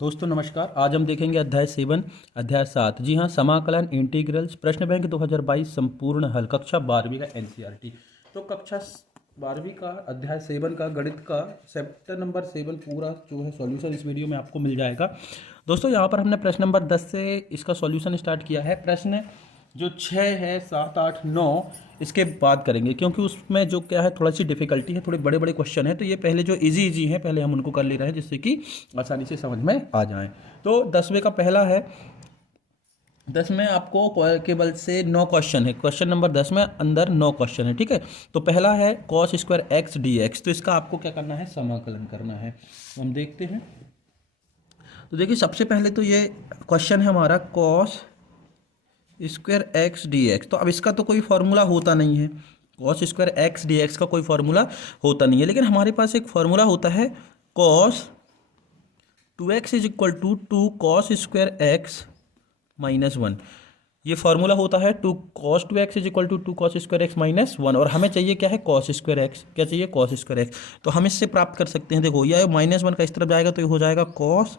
दोस्तों नमस्कार। आज हम देखेंगे अध्याय 7 अध्याय 7। जी हाँ, समाकलन इंटीग्रल्स प्रश्न बैंक 2022 संपूर्ण हल कक्षा 12वीं का एनसीईआरटी। तो कक्षा 12वीं का अध्याय 7 का गणित का चैप्टर नंबर 7 पूरा जो है सॉल्यूशन इस वीडियो में आपको मिल जाएगा। दोस्तों यहाँ पर हमने प्रश्न नंबर 10 से इसका सॉल्यूशन स्टार्ट किया है। प्रश्न जो 6 है, 7, 8, 9 इसके बाद करेंगे, क्योंकि उसमें जो क्या है थोड़ा सी डिफिकल्टी है, थोड़े बड़े बड़े क्वेश्चन है। तो ये पहले जो इजी हैं पहले हम उनको कर ले रहे हैं, जिससे कि आसानी से समझ में आ जाएं। तो 10वें का पहला है, 10 में आपको केवल से 9 क्वेश्चन है। क्वेश्चन नंबर 10 में अंदर 9 क्वेश्चन है, ठीक है। तो पहला है cos square x d x. तो इसका आपको क्या करना है, समाकलन करना है। हम देखते हैं। तो देखिए सबसे पहले तो ये क्वेश्चन है हमारा cos square x d x. तो अब इसका तो कोई फॉर्मूला होता नहीं है, cos square x d x का कोई फॉर्मूला होता नहीं है। लेकिन हमारे पास एक फॉर्मूला होता है cos 2x is equal to 2 cos square X minus 1। ये फॉर्मूला होता है 2 cos 2x is equal to 2 cos square X minus 1। और हमें चाहिए क्या है, कॉस स्क्वायर एक्स। क्या चाहिए, कॉस स्क्वायर एक्स। तो हम इससे प्राप्त कर सकते हैं, देखो यह -1 का इस तरफ जाएगा तो ये हो जाएगा कॉस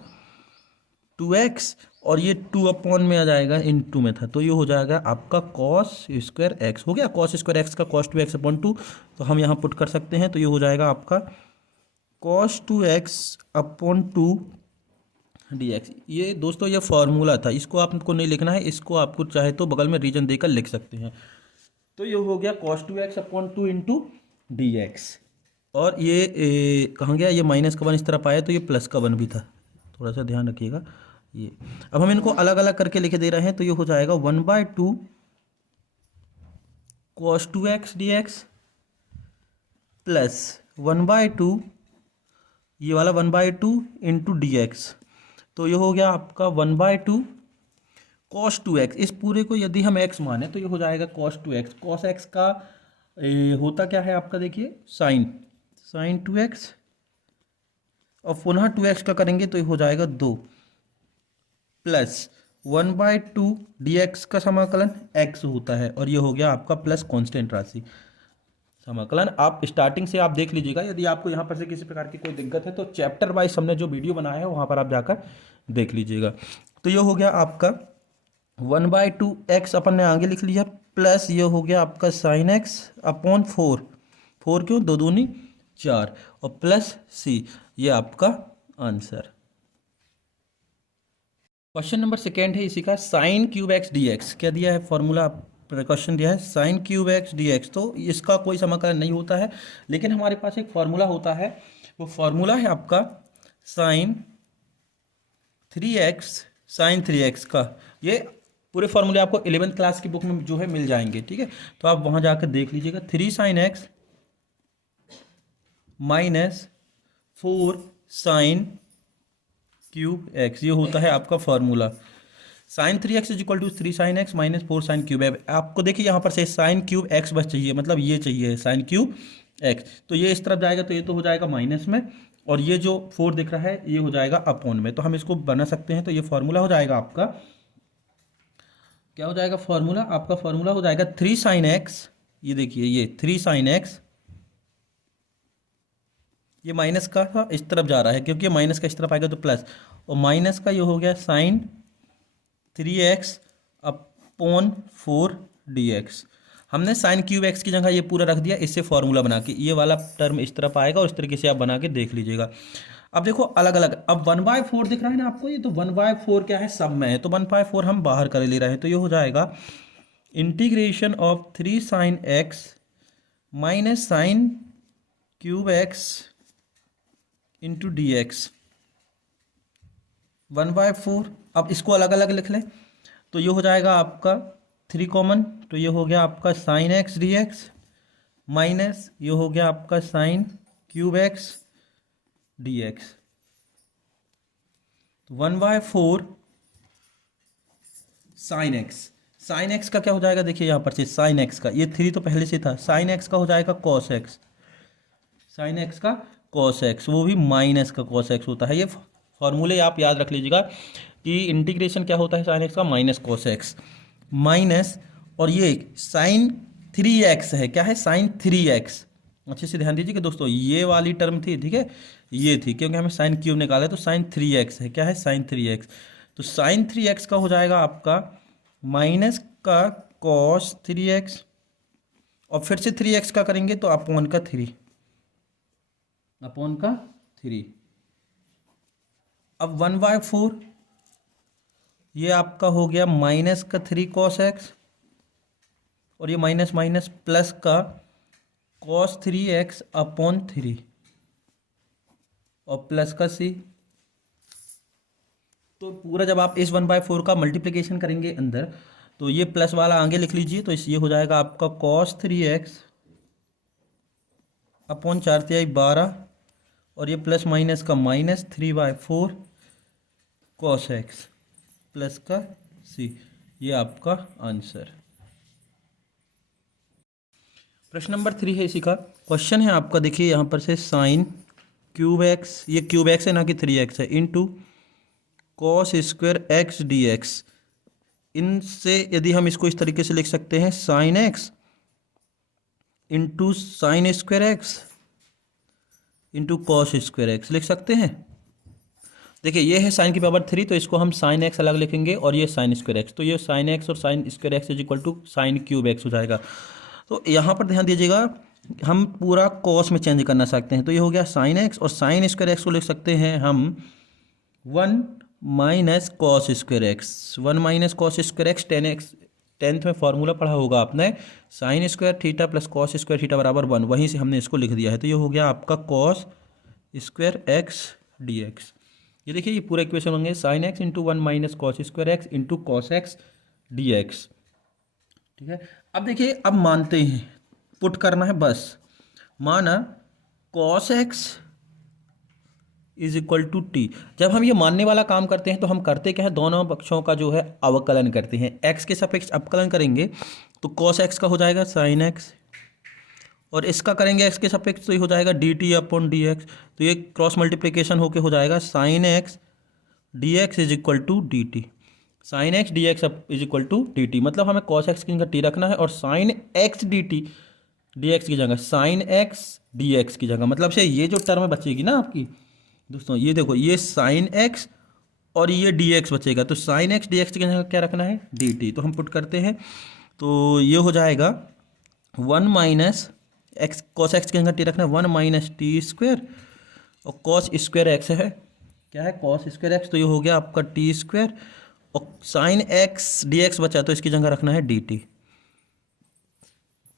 2x, और ये 2 अपॉन में आ जाएगा, इनटू में था तो ये हो जाएगा आपका कॉस स्क्वायर एक्स। हो गया कॉस स्क्वायर एक्स का कॉस 2x अपॉन 2। तो हम यहाँ पुट कर सकते हैं, तो ये हो जाएगा आपका कॉस 2x अपॉन 2 dx। ये दोस्तों ये फॉर्मूला था, इसको आपको नहीं लिखना है, इसको आपको चाहे तो बगल में रीजन देकर लिख सकते हैं। तो ये हो गया cos 2x upon 2 into d x. और ये कहाँ गया, ये माइनस का वन इस तरफ आया तो ये प्लस का वन भी था, थोड़ा सा ध्यान रखिएगा। ये अब हम इनको अलग अलग करके लिख दे रहे हैं, तो ये हो जाएगा 1/2 cos 2x dx प्लस 1/2 ये वाला 1/2 इंटू डी एक्स। तो ये हो गया आपका 1/2 cos 2x। इस पूरे को यदि हम x माने तो ये हो जाएगा cos 2x। cos x का होता क्या है आपका, देखिए साइन 2x, और पुनः 2x का करेंगे तो ये हो जाएगा 2 प्लस 1/2 dx का समाकलन x होता है, और ये हो गया आपका प्लस कांस्टेंट राशि समाकलन। आप स्टार्टिंग से आप देख लीजिएगा, यदि आपको यहाँ पर से किसी प्रकार की कोई दिक्कत है तो चैप्टर वाइज हमने जो वीडियो बनाया है वहाँ पर आप जाकर देख लीजिएगा। तो ये हो गया आपका 1/2 x अपन ने आगे लिख लिया, प्लस ये हो गया आपका साइन एक्स अपॉन 4 क्यों, 2 दूनी 4, और प्लस c। ये आपका आंसर। क्वेश्चन नंबर सेकेंड है इसी का, sign cube x d x. क्या दिया है फॉर्मूला, क्वेश्चन दिया है sign cube x d x. तो इसका कोई समाकलन नहीं होता है, लेकिन हमारे पास एक फॉर्मूला होता है। वो फॉर्मूला है आपका साइन 3x साइन 3x का। ये पूरे फॉर्मूले आपको 11th क्लास की बुक में जो है मिल जाएंगे, ठीक है। तो आप वहाँ जाकर देख लीजिएगा। 3 sine x minus 4 sine cube X, ये होता है आपका formula. Sine 3x is equal to 3 sine x minus 4 sine cube X. आपको देखिए यहाँ पर से साइन क्यूब एक्स बस चाहिए, मतलब ये चाहिए साइन क्यूब एक्स। तो ये इस तरफ जाएगा तो ये तो हो जाएगा माइनस में, और ये जो 4 दिख रहा है ये हो जाएगा अपॉन में। तो हम इसको बना सकते हैं। तो ये फॉर्मूला हो जाएगा आपका, क्या हो जाएगा फॉर्मूला, आपका फॉर्मूला हो जाएगा 3 साइन एक्स। ये देखिए ये 3 साइन एक्स, ये माइनस का इस तरफ जा रहा है क्योंकि ये माइनस का इस तरफ आएगा तो प्लस, और माइनस का ये हो गया साइन 3x अपॉन 4 dx। हमने साइन क्यूब एक्स की जगह ये पूरा रख दिया, इससे फॉर्मूला बना के ये वाला टर्म इस तरफ आएगा, और इस तरीके से आप बना के देख लीजिएगा। अब देखो अलग अलग, अब 1/4 दिख रहा है ना आपको, ये तो 1/4 क्या है, सब में है, तो 1/4 हम बाहर कर ले रहे हैं। तो ये हो जाएगा integration of 3 sine x minus sign cube x into d x 1/4। अब इसको अलग अलग लिख लें, तो ये हो जाएगा आपका 3 कॉमन, तो ये हो गया आपका sign x d x minus ये हो गया आपका sign cube x d x. 1/4 sine x का क्या हो जाएगा, देखिए यहाँ पर से साइन एक्स का, ये 3 तो पहले से था, साइन एक्स का हो जाएगा कॉस एक्स, साइन एक्स का कॉस एक्स, वो भी माइनस का कॉस एक्स होता है। ये फॉर्मूले आप याद रख लीजिएगा कि इंटीग्रेशन क्या होता है साइन एक्स का, माइनस कॉस एक्स माइनस, और ये साइन 3x है, क्या है साइन 3x, अच्छे से ध्यान दीजिए कि दोस्तों ये वाली टर्म थी, ठीक है, ये थी, क्योंकि हमें साइन क्यूब निकाला है, तो साइन 3x है, क्या है, साइन 3x। तो साइन 3x का हो जाएगा आपका माइनस का कॉस 3x, और फिर से 3x का करेंगे तो अपॉन का 3, अपॉन का 3। अब 1/4 ये आपका हो गया माइनस का 3 cos x, और ये माइनस माइनस प्लस का cos 3x अपॉन 3, और प्लस का c। तो पूरा जब आप इस 1/4 का मल्टीप्लिकेशन करेंगे अंदर, तो ये प्लस वाला आगे लिख लीजिए, तो ये हो जाएगा आपका cos 3x अपॉन 4×3 = 12, और ये प्लस माइनस का माइनस 3/4 cos x प्लस का c। ये आपका आंसर। प्रश्न नंबर 3 है इसी का। क्वेश्चन है आपका, देखिए यहाँ पर से साइन क्यूब एक्स, ये क्यूब एक्स है ना कि 3x है, into cos square x d x. इनसे यदि हम इसको इस तरीके से लिख सकते हैं, sign x into sine square x into cos square x लिख सकते हैं। देखिए ये है साइन की पावर 3, तो इसको हम साइन एक्स अलग लिखेंगे, और ये साइन स्क्वायर एक्स, तो ये साइन एक्स और sine square X is equal to sine cube X हो जाएगा। तो यहाँ पर ध्यान दीजिएगा, हम पूरा कॉस में चेंज करना चाहते हैं, तो ये हो गया साइन एक्स, और साइन स्क्वायर एक्स को लिख सकते हैं हम 1 minus cos square x, 1 minus cos square x 10x। 10th में फॉर्मूला पढ़ा होगा आपने, sine square theta plus cos square theta बराबर 1, वहीं से हमने इसको लिख दिया है। तो ये हो गया आपका cos square x d x. ये देखिए ये पूरा इक्वेशन होंगे sign x into 1 minus cos square x into cos x d x, ठीक है। अब देखिए, अब मानते हैं, पुट करना है बस, माना cos X is equal to T. जब हम ये मानने वाला काम करते हैं तो हम करते क्या है, दोनों पक्षों का जो है अवकलन करते हैं। एक्स के सापेक्ष अवकलन करेंगे तो कॉस एक्स का हो जाएगा साइन एक्स, और इसका करेंगे एक्स के सापेक्ष तो ये हो जाएगा d t upon d x. तो ये क्रॉस मल्टीप्लिकेशन होके हो जाएगा sine x d x is equal to d t, sine x d x is equal to d t. मतलब हमें कॉस एक्स की जगह टी रखना है, और sign x D T D x की जगह साइन एक्स डी एक्स की जगह, मतलब से ये जो टर्म बचेगी ना आपकी दोस्तों, ये देखो ये साइन एक्स और ये डी एक्स बचेगा, तो साइन एक्स डी एक्स की जगह क्या रखना है, डी टी। तो हम पुट करते हैं, तो ये हो जाएगा 1 माइनस एक्स, कॉस एक्स की जगह टी रखना है 1 माइनस टी स्क्वायर, और कॉस स्क्वायर एक्स है, क्या है, कॉस स्क्वायर एक्स, तो ये हो गया आपका टी स्क्वायर, और साइन एक्स डी एक्स बचा तो इसकी जगह रखना है डी टी।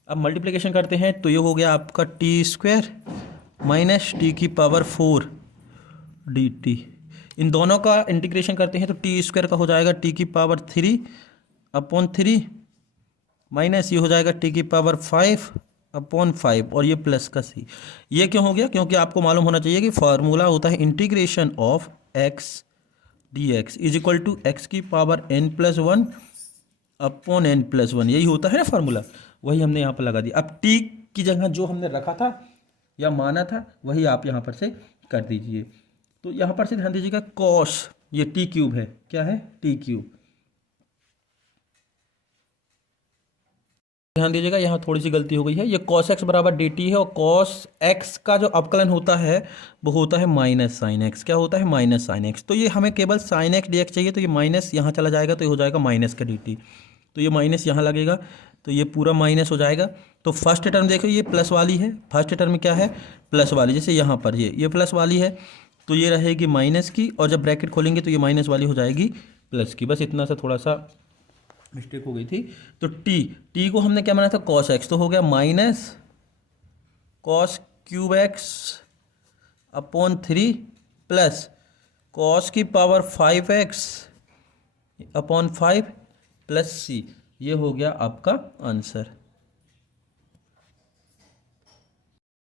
अब मल्टीप्लिकेशन करते हैं, तो ये हो गया आपका टी स्क्वायर माइनस टी की पावर 4 डी टी। इन दोनों का इंटीग्रेशन करते हैं तो टी स्क्वायर का हो जाएगा टी की पावर 3 अपॉन 3 माइनस ये हो जाएगा टी की पावर 5 अपॉन 5, और ये प्लस का सी। ये क्यों हो गया, क्योंकि आपको मालूम होना चाहिए कि फार्मूला होता है integration of x d x is equal to x की पावर n+1 अपॉन n+1, यही होता है ना फार्मूला, वही हमने यहाँ पर लगा दिया। अब टी की जगह जो हमने रखा था या माना था वही आप यहाँ पर से कर दीजिए। तो यहाँ पर से ध्यान दीजिएगा, कॉस ये टी क्यूब है, क्या है, टी क्यूब। ध्यान दीजिएगा यहाँ थोड़ी सी गलती हो गई है, ये कॉस एक्स बराबर डी टी है, और कॉस एक्स का जो अवकलन होता है वो होता है माइनस साइन एक्स। क्या होता है, माइनस साइन एक्स। तो ये हमें केवल साइन एक्स डी एक्स चाहिए, तो ये माइनस यहाँ चला जाएगा, तो ये हो जाएगा माइनस का डी टी, तो ये माइनस यहाँ लगेगा, तो ये पूरा माइनस हो जाएगा। तो फर्स्ट टर्म देखो ये प्लस वाली है, फर्स्ट टर्म क्या है, प्लस वाली, जैसे यहाँ पर ये प्लस वाली है, तो ये रहेगी माइनस की, और जब ब्रैकेट खोलेंगे तो ये माइनस वाली हो जाएगी प्लस की। बस इतना सा थोड़ा सा मिस्टेक हो गई थी। तो टी को हमने क्या माना था, कॉस एक्स, तो हो गया minus cos cube x upon 3 plus cos की power 5x upon 5 plus c. ये हो गया आपका आंसर।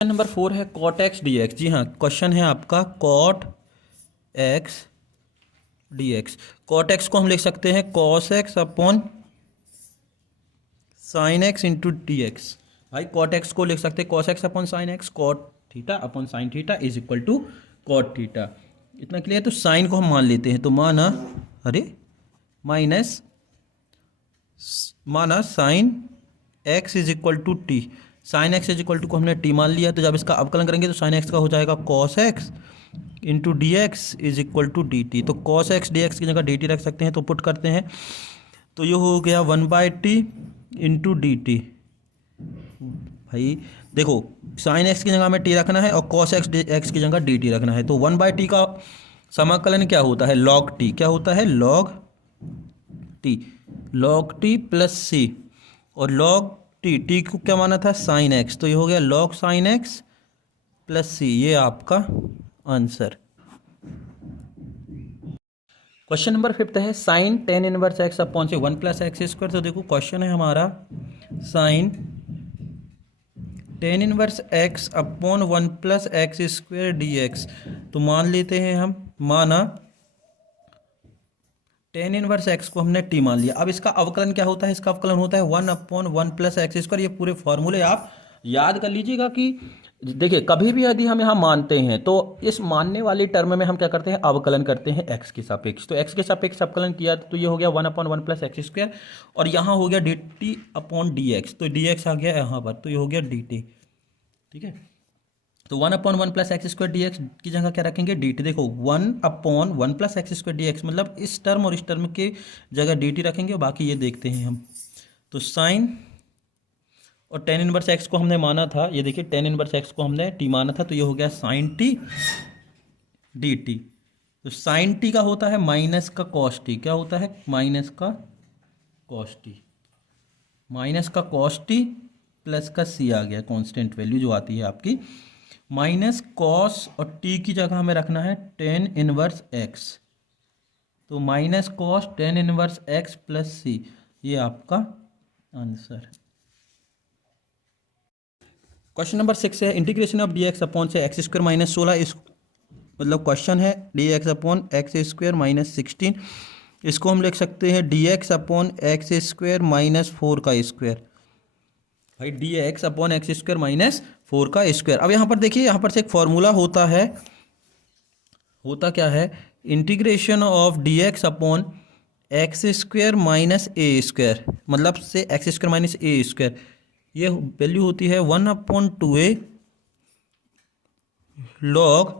क्वेश्चन नंबर 4 है कॉट एक्स डी एक्स। जी हाँ, क्वेश्चन है आपका cot x d x. Cot x को हम लिख सकते हैं cos x upon sine x into d x. भाई कॉट एक्स को लिख सकते हैं cos x upon sine x, cot theta upon sine theta is equal to cot theta. इतना क्लियर। तो साइन को हम मान लेते हैं, तो माना माइनस माना sine x is equal to t. Sine x is equal to को हमने टी मान लिया, तो जब इसका अवकलन करेंगे तो साइन एक्स का हो जाएगा cos x into d x is equal to d t. तो कॉस एक्स डी एक्स की जगह डी टी रख सकते हैं, तो पुट करते हैं तो ये हो गया 1/t इंटू डी टी। भाई देखो साइन एक्स की जगह हमें टी रखना है और कॉस एक्स एक्स की जगह डी टी रखना है, तो 1/t का समाकलन क्या होता है, लॉग टी। क्या होता है, लॉग टी प्लस सी, और लॉग टी को क्या माना था, साइन एक्स, तो ये हो गया log sine x plus c. ये आपका आंसर। क्वेश्चन नंबर 5 है sine tan inverse x upon से 1 प्लस एक्स स्क्वायर। तो देखो क्वेश्चन है हमारा sine tan inverse x upon 1 plus x square d x. तो मान लेते हैं हम, माना टेन इनवर्स एक्स को हमने टी मान लिया। अब इसका अवकलन क्या होता है, इसका अवकलन होता है 1/1 प्लस एक्स स्क्वायर। ये पूरे फॉर्मूले आप याद कर लीजिएगा कि देखिए कभी भी यदि हम यहाँ मानते हैं तो इस मानने वाली टर्म में हम क्या करते हैं, अवकलन करते हैं एक्स के सापेक्ष। तो एक्स के सापेक्ष अवकलन किया तो ये हो गया 1/1 प्लस एक्स स्क्वायर, और यहाँ हो गया D t upon d x, तो डी एक्स आ गया यहाँ पर, तो ये हो गया डी टी। ठीक है, तो 1/1 plus x square d x की जगह क्या रखेंगे, डी टी। देखो 1/1 plus x square d x मतलब इस टर्म और इस टर्म के जगह डी टी रखेंगे, और बाकी ये देखते हैं हम। तो साइन और टेन इनवर्स एक्स को हमने माना था, ये देखिए टेन इनवर्स एक्स को हमने टी माना था, तो ये हो गया साइन टी डी टी। तो साइन टी का होता है माइनस का कॉस टी। क्या होता है, माइनस का कॉस टी, माइनस का कॉस टी प्लस का सी आ गया, कांस्टेंट वैल्यू जो आती है आपकी। माइनस कॉस और टी की जगह हमें रखना है टेन इनवर्स एक्स, तो minus cos ten inverse x plus c, ये आपका आंसर। क्वेश्चन नंबर 6 है integration of d x upon से एक्स स्क्वायर माइनस 16। इस मतलब क्वेश्चन है d x upon x square minus 16। इसको हम लिख सकते हैं d x upon x square minus 4 का स्क्वायर। भाई d x upon x square minus 4 का स्क्वायर। अब यहाँ पर देखिए, यहाँ पर से एक फॉर्मूला होता है, होता क्या है, integration of d x upon x square minus a square, मतलब से x square minus a square. ये वैल्यू होती है 1/2a log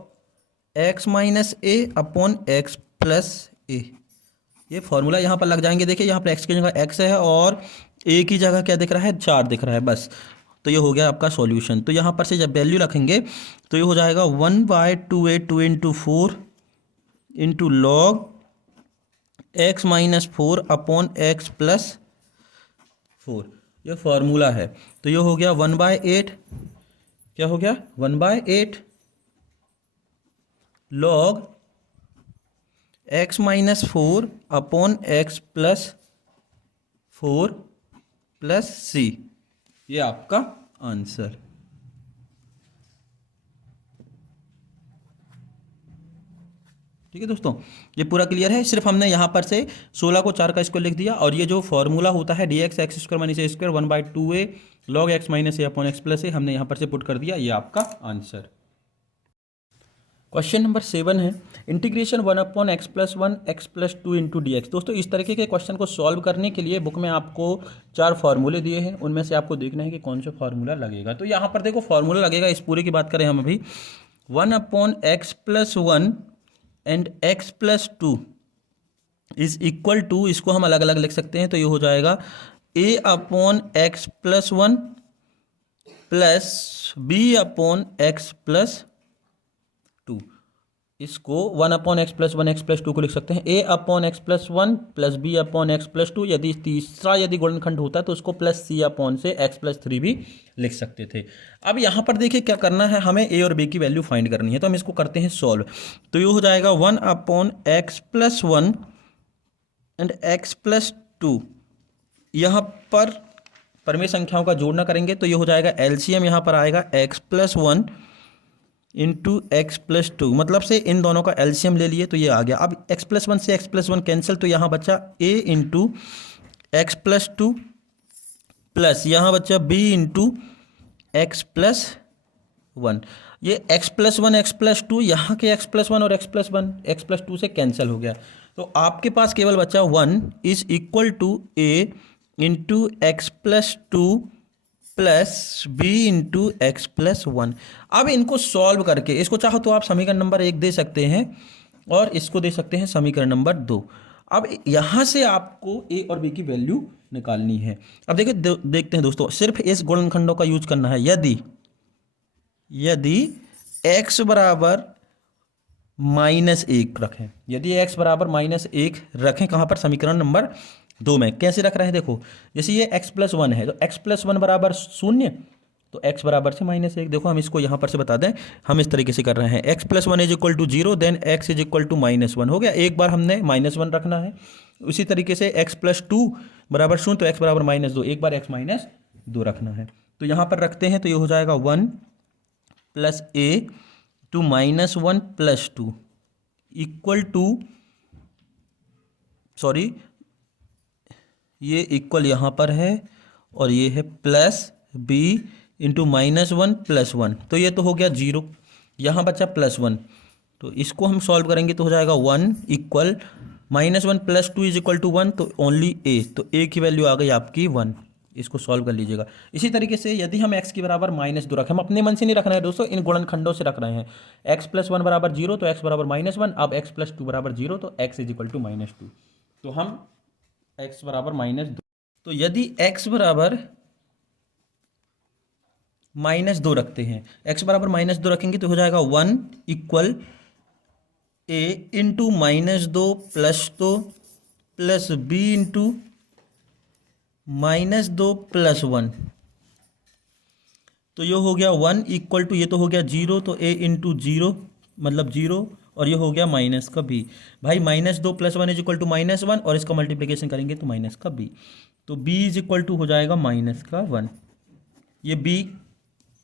x minus a upon x plus ए। ये फॉर्मूला यहाँ पर लग जाएंगे। देखिए यहाँ पर एक्स की जगह एक्स है और ए की जगह क्या दिख रहा है, 4 दिख रहा है बस। तो ये हो गया आपका सॉल्यूशन। तो यहाँ पर से जब वैल्यू रखेंगे तो ये हो जाएगा 1/2a 2 into 4 into log x minus 4 upon x plus 4। ये फॉर्मूला है। तो ये हो गया 1/8, क्या हो गया 1/8 log x minus 4 upon x plus 4 plus c. ये आपका आंसर। ठीक है दोस्तों, ये पूरा क्लियर है। सिर्फ हमने यहाँ पर से 16 को 4 का स्क्वायर लिख दिया, और ये जो फॉर्मूला होता है d x x square minus a square 1/2a log x minus a upon x plus a, हमने यहाँ पर से पुट कर दिया। ये आपका आंसर। क्वेश्चन नंबर 7 है integration 1/x+1 x+2 into d x. दोस्तों इस तरीके के क्वेश्चन को सॉल्व करने के लिए बुक में आपको 4 फार्मूले दिए हैं, उनमें से आपको देखना है कि कौन सा फार्मूला लगेगा। तो यहाँ पर देखो फार्मूला लगेगा, इस पूरे की बात करें हम अभी, 1/x+1 and x+2 is equal to, इसको हम अलग अलग लिख सकते हैं। तो ये हो जाएगा a/x+1 प्लस b/x+2। इसको 1/x+1 x+2 को लिख सकते हैं a/x+1 प्लस b/x+2। यदि तीसरा यदि गुणनखंड होता है तो उसको प्लस c/ से x+3 भी लिख सकते थे। अब यहाँ पर देखिए क्या करना है, हमें a और b की वैल्यू फाइंड करनी है, तो हम इसको करते हैं सॉल्व। तो ये हो जाएगा 1/x+1 एंड x+2। यहाँ पर परमेय संख्याओं का जोड़ना करेंगे तो ये हो जाएगा एलसीएम, यहाँ पर आएगा x+1 इंटू x+2, मतलब से इन दोनों का एलसीएम ले लिए तो ये आ गया। अब x+1 से x+1 कैंसिल, तो यहाँ बचा a इंटू x+2 प्लस यहाँ बचा b इंटू x+1। ये x+1 x+2 यहाँ के x+1 और x+1 x+2 से कैंसिल हो गया, तो आपके पास केवल बचा 1 is equal to a into x+2 plus b into x plus one. अब इनको सॉल्व करके इसको चाहो तो आप समीकरण नंबर 1 दे सकते हैं और इसको दे सकते हैं समीकरण नंबर 2। अब यहां से आपको ए और बी की वैल्यू निकालनी है। अब देखिए देखते हैं दोस्तों, सिर्फ इस गुणनखंडों का यूज करना है। यदि x बराबर -1 रखें, यदि x बराबर -1 रखें, कहां पर? समीकरण नंबर 2 में। कैसे रख रहे हैं देखो, जैसे ये x प्लस 1 है तो x प्लस 1 बराबर 0, तो x बराबर से -1। देखो हम इसको यहां पर से बता दें, हम इस तरीके से कर रहे हैं, x plus 1 is equal to 0, then x is equal to -1 हो गया। एक बार हमने -1 रखना है। उसी तरीके से x प्लस 2 बराबर 0, तो x बराबर -2, एक बार x -2 रखना है। तो यहां पर रखते हैं तो ये हो जाएगा 1 plus a to -1 plus 2 equal to, sorry ये इक्वल यहाँ पर है और ये है प्लस b इंटू -1 प्लस 1, तो ये तो हो गया 0, यहाँ बचा +1, तो इसको हम सॉल्व करेंगे तो हो जाएगा 1 equal -1 plus 2 is equal to 1, तो ओनली a, तो a की वैल्यू आ गई आपकी 1। इसको सॉल्व कर लीजिएगा। इसी तरीके से यदि हम x के बराबर -2 रखें, हम अपने मन से नहीं रखना है दोस्तों, इन गुणनखंडों से रख रहे हैं। x प्लस 1 बराबर 0, तो x बराबर -1, अब x प्लस 2 बराबर 0, तो x इज इक्वल टू -2, तो हम x बराबर -2, तो यदि x बराबर -2 रखते हैं, x बराबर -2 रखेंगे तो हो जाएगा 1 equal a into -2 plus 2 plus b into -2 plus 1, तो ये हो गया 1 इक्वल टू, ये तो हो गया 0, तो a इंटू 0 मतलब 0, और ये हो गया माइनस का b। भाई -2 प्लस 1 इज इक्वल टू -1, और इसका मल्टीप्लिकेशन करेंगे तो माइनस का b, तो b इज इक्वल टू हो जाएगा -1। ये b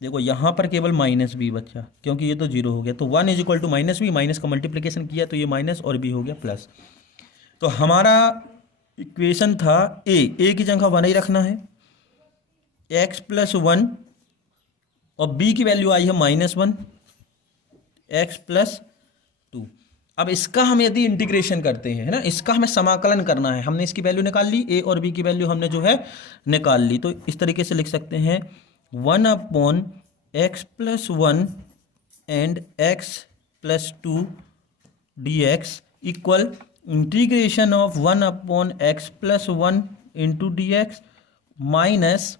देखो यहाँ पर केवल -b बचा, क्योंकि ये तो 0 हो गया, तो 1 is equal to -b, minus का मल्टीप्लिकेशन किया तो ये माइनस और b हो गया प्लस। तो हमारा इक्वेशन था a की जगह 1 ही रखना है, x प्लस 1 और b की वैल्यू आई है -1, x प्लस 2। अब इसका हम यदि इंटीग्रेशन करते हैं, है ना, इसका हमें समाकलन करना है। हमने इसकी वैल्यू निकाल ली, a और b की वैल्यू हमने जो है निकाल ली, तो इस तरीके से लिख सकते हैं 1/x plus 1 and x plus 2 dx equal integration of 1/x plus 1 into dx minus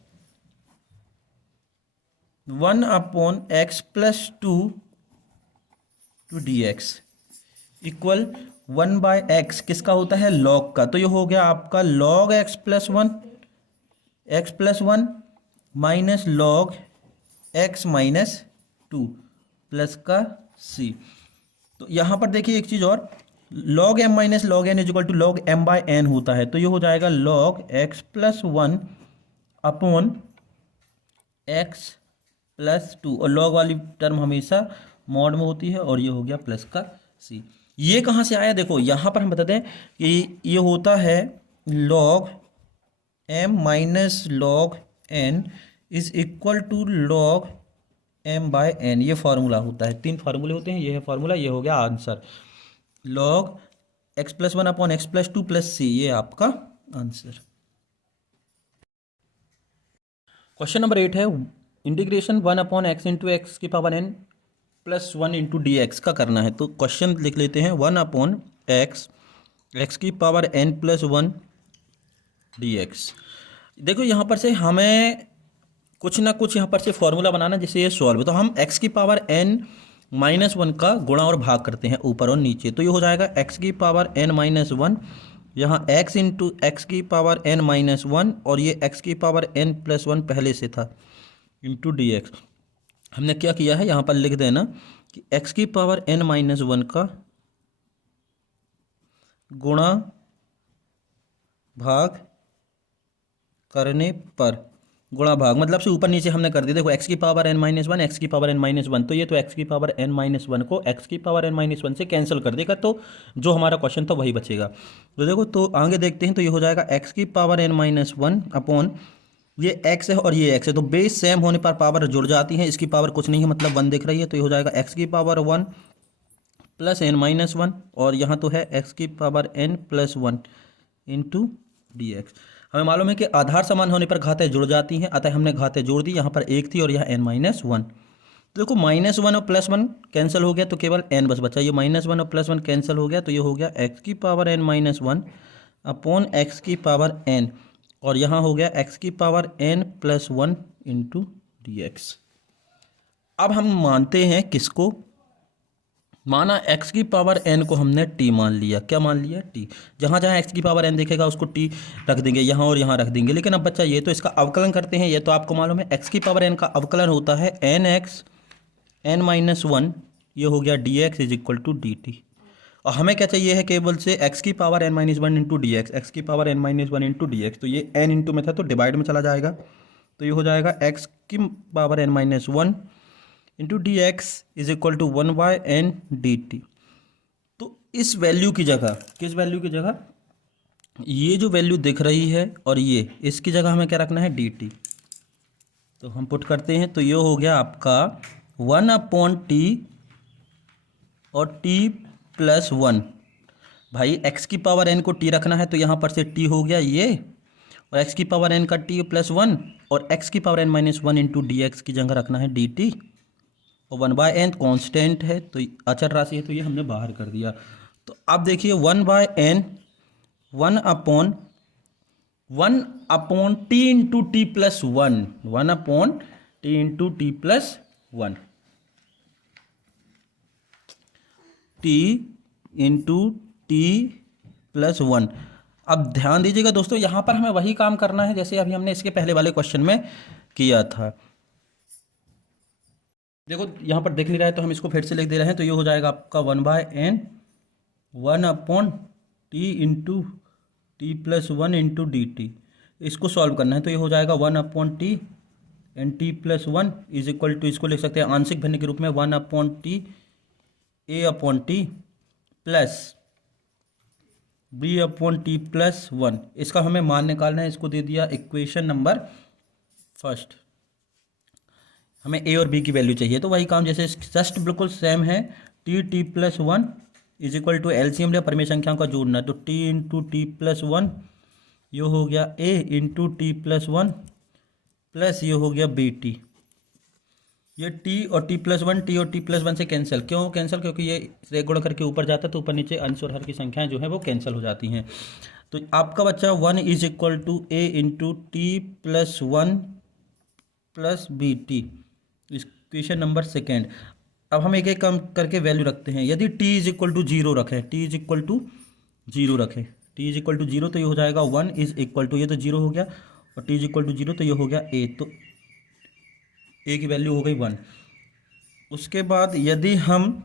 1/x plus 2 to dx equal 1/x किसका होता है? log का, तो ये हो गया आपका log x plus 1 minus log x minus 2 plus का c। तो यहाँ पर देखिए एक चीज़ और, log m minus log n is equal to log m/n होता है, तो ये हो जाएगा log x plus 1 upon x plus 2, और log वाली टर्म हमेशा मॉड में होती है, और ये हो गया प्लस का c। ये कहाँ से आया? देखो यहाँ पर हम बताते हैं कि ये होता है log m minus log n is equal to log m/n, ये फार्मूला होता है। 3 फार्मूले होते हैं, ये है फार्मूला, ये हो गया answer, log x plus 1 upon x plus 2 plus c, ये आपका आंसर। क्वेश्चन नंबर 8 है इंटीग्रेशन 1/x इंटू एक्स की power n plus 1 into d x का करना है। तो क्वेश्चन लिख लेते हैं 1/x एक्स की पावर n प्लस 1 dx। देखो यहाँ पर से हमें कुछ ना कुछ यहाँ पर से फॉर्मूला बनाना जिससे ये सॉल्व हो, तो हम x की पावर n माइनस 1 का गुणा और भाग करते हैं ऊपर और नीचे, तो ये हो जाएगा x की पावर n माइनस 1, यहाँ x इंटू एक्स की पावर n माइनस 1, और ये x की पावर n प्लस 1 पहले से था इंटू डी एक्स। हमने क्या किया है यहाँ पर लिख देना कि x की पावर n माइनस 1 का गुणा भाग करने पर, गुणा भाग मतलब से ऊपर नीचे हमने कर दिया। देखो x की पावर n माइनस 1, एक्स की पावर n माइनस 1, तो ये तो x की पावर n माइनस 1 को x की पावर n माइनस 1 से कैंसिल कर देगा, तो जो हमारा क्वेश्चन था वही बचेगा। तो देखो तो आगे देखते हैं, तो ये हो जाएगा x की पावर n माइनस 1 अपॉन ये x है और ये x है, तो बेस सेम होने पर पावर जुड़ जाती है, इसकी पावर कुछ नहीं है मतलब 1 दिख रही है, तो ये हो जाएगा x की पावर 1 प्लस n माइनस 1, और यहाँ तो है x की power n plus 1 into d x. हमें मालूम है कि आधार समान होने पर घातें जुड़ जाती हैं, अतः हमने घातें जोड़ दी। यहाँ पर एक थी और यहाँ n-1। तो देखो -1 और +1 कैंसिल हो गया तो केवल n बस बचा। ये -1 और +1 कैंसिल हो गया तो ये हो गया x⁻n-1 अपॉन x⁻n, और यहाँ हो गया x⁻n+1 इंटू dx। अब हम मानते हैं किसको, माना x⁻n को हमने t मान लिया। क्या मान लिया? t। जहाँ जहाँ x⁻n देखेगा उसको t रख देंगे, यहाँ और यहाँ रख देंगे। लेकिन अब बच्चा ये तो इसका अवकलन करते हैं, ये तो आपको मालूम है x⁻n का अवकलन होता है n(x)n-1, ये हो गया dx is equal to dt। और हमें क्या चाहिए है, केवल से x⁻n-1 into dx, x⁻n-1 into dx। तो ये n इंटू में था तो डिवाइड में चला जाएगा, तो ये हो जाएगा x⁻n-1 into dx is equal to 1/n dt। तो इस वैल्यू की जगह, किस वैल्यू की जगह, ये जो वैल्यू दिख रही है और ये, इसकी जगह हमें क्या रखना है? dt। तो हम पुट करते हैं तो ये हो गया आपका 1/t और t+1। भाई x⁻n को t रखना है तो यहाँ पर से t हो गया ये, और x⁻n का t+1 और x⁻n-1 इंटू dx की जगह रखना है dt, और 1/n कांस्टेंट है तो अचर राशि है तो ये हमने बाहर कर दिया। तो अब देखिए 1/n 1/t into t+1, 1/t into t+1, t into t+1। अब ध्यान दीजिएगा दोस्तों, यहाँ पर हमें वही काम करना है जैसे अभी हमने इसके पहले वाले क्वेश्चन में किया था। देखो यहाँ पर देख नहीं रहा है तो हम इसको फिर से लिख दे रहे हैं, तो ये हो जाएगा आपका 1/n 1/t into t+1 into dt। इसको सॉल्व करना है तो ये हो जाएगा 1/t and t+1 is equal to, इसको लिख सकते हैं आंशिक भिन्न के रूप में 1/t a/t प्लस b/t+1। इसका हमें मान निकालना है, इसको दे दिया इक्वेशन नंबर फर्स्ट। हमें a और b की वैल्यू चाहिए, तो वही काम जैसे जस्ट बिल्कुल सेम है। t+1 is equal to LCM लिया, परमेय संख्याओं का जोड़ना, तो t इंटू t+1 ये हो गया a इंटू t+1 प्लस ये हो गया bt। ये t और t+1 से कैंसिल, क्यों कैंसिल? क्योंकि ये से गुण करके ऊपर जाता है तो ऊपर नीचे अंश और हर की संख्याएं जो है वो कैंसिल हो जाती हैं। तो आपका बच्चा 1 is equal to a into t+1 plus bt, equation number second. अब हम एक एक कम करके वैल्यू रखते हैं। यदि t इज इक्वल टू 0 रखें, t इज इक्वल टू 0 रखें, t इज इक्वल टू 0 तो ये हो जाएगा 1 इज इक्वल टू, ये तो 0 हो गया, और t इज इक्वल टू 0 तो ये हो गया a, तो a की वैल्यू हो गई 1। उसके बाद यदि हम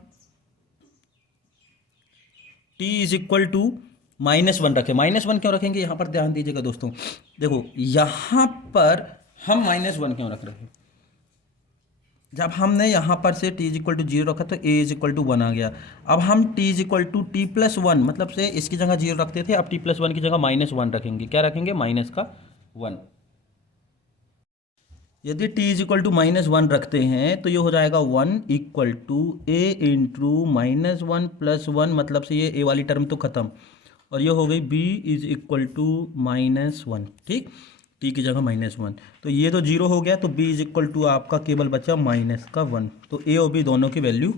t इज इक्वल टू -1 रखें, -1 क्यों रखेंगे यहाँ पर ध्यान दीजिएगा दोस्तों। देखो यहाँ पर हम -1 क्यों रख रहे हैं, जब हमने यहाँ पर से t इज इक्वल टू 0 रखा तो a इज इक्वल टू 1 आ गया। अब हम t is equal to t+1 मतलब से इसकी जगह 0 रखते थे, अब t+1 की जगह -1 रखेंगे। क्या रखेंगे? -1। यदि t इज इक्वल टू -1 रखते हैं तो ये हो जाएगा 1 इक्वल टू a इंटू -1+1, मतलब से ये a वाली टर्म तो खत्म, और ये हो गई b इज इक्वल टू -1। ठीक, t की जगह -1, तो ये तो 0 हो गया, तो b इज इक्वल टू आपका केवल बचा -1। तो a और b दोनों की वैल्यू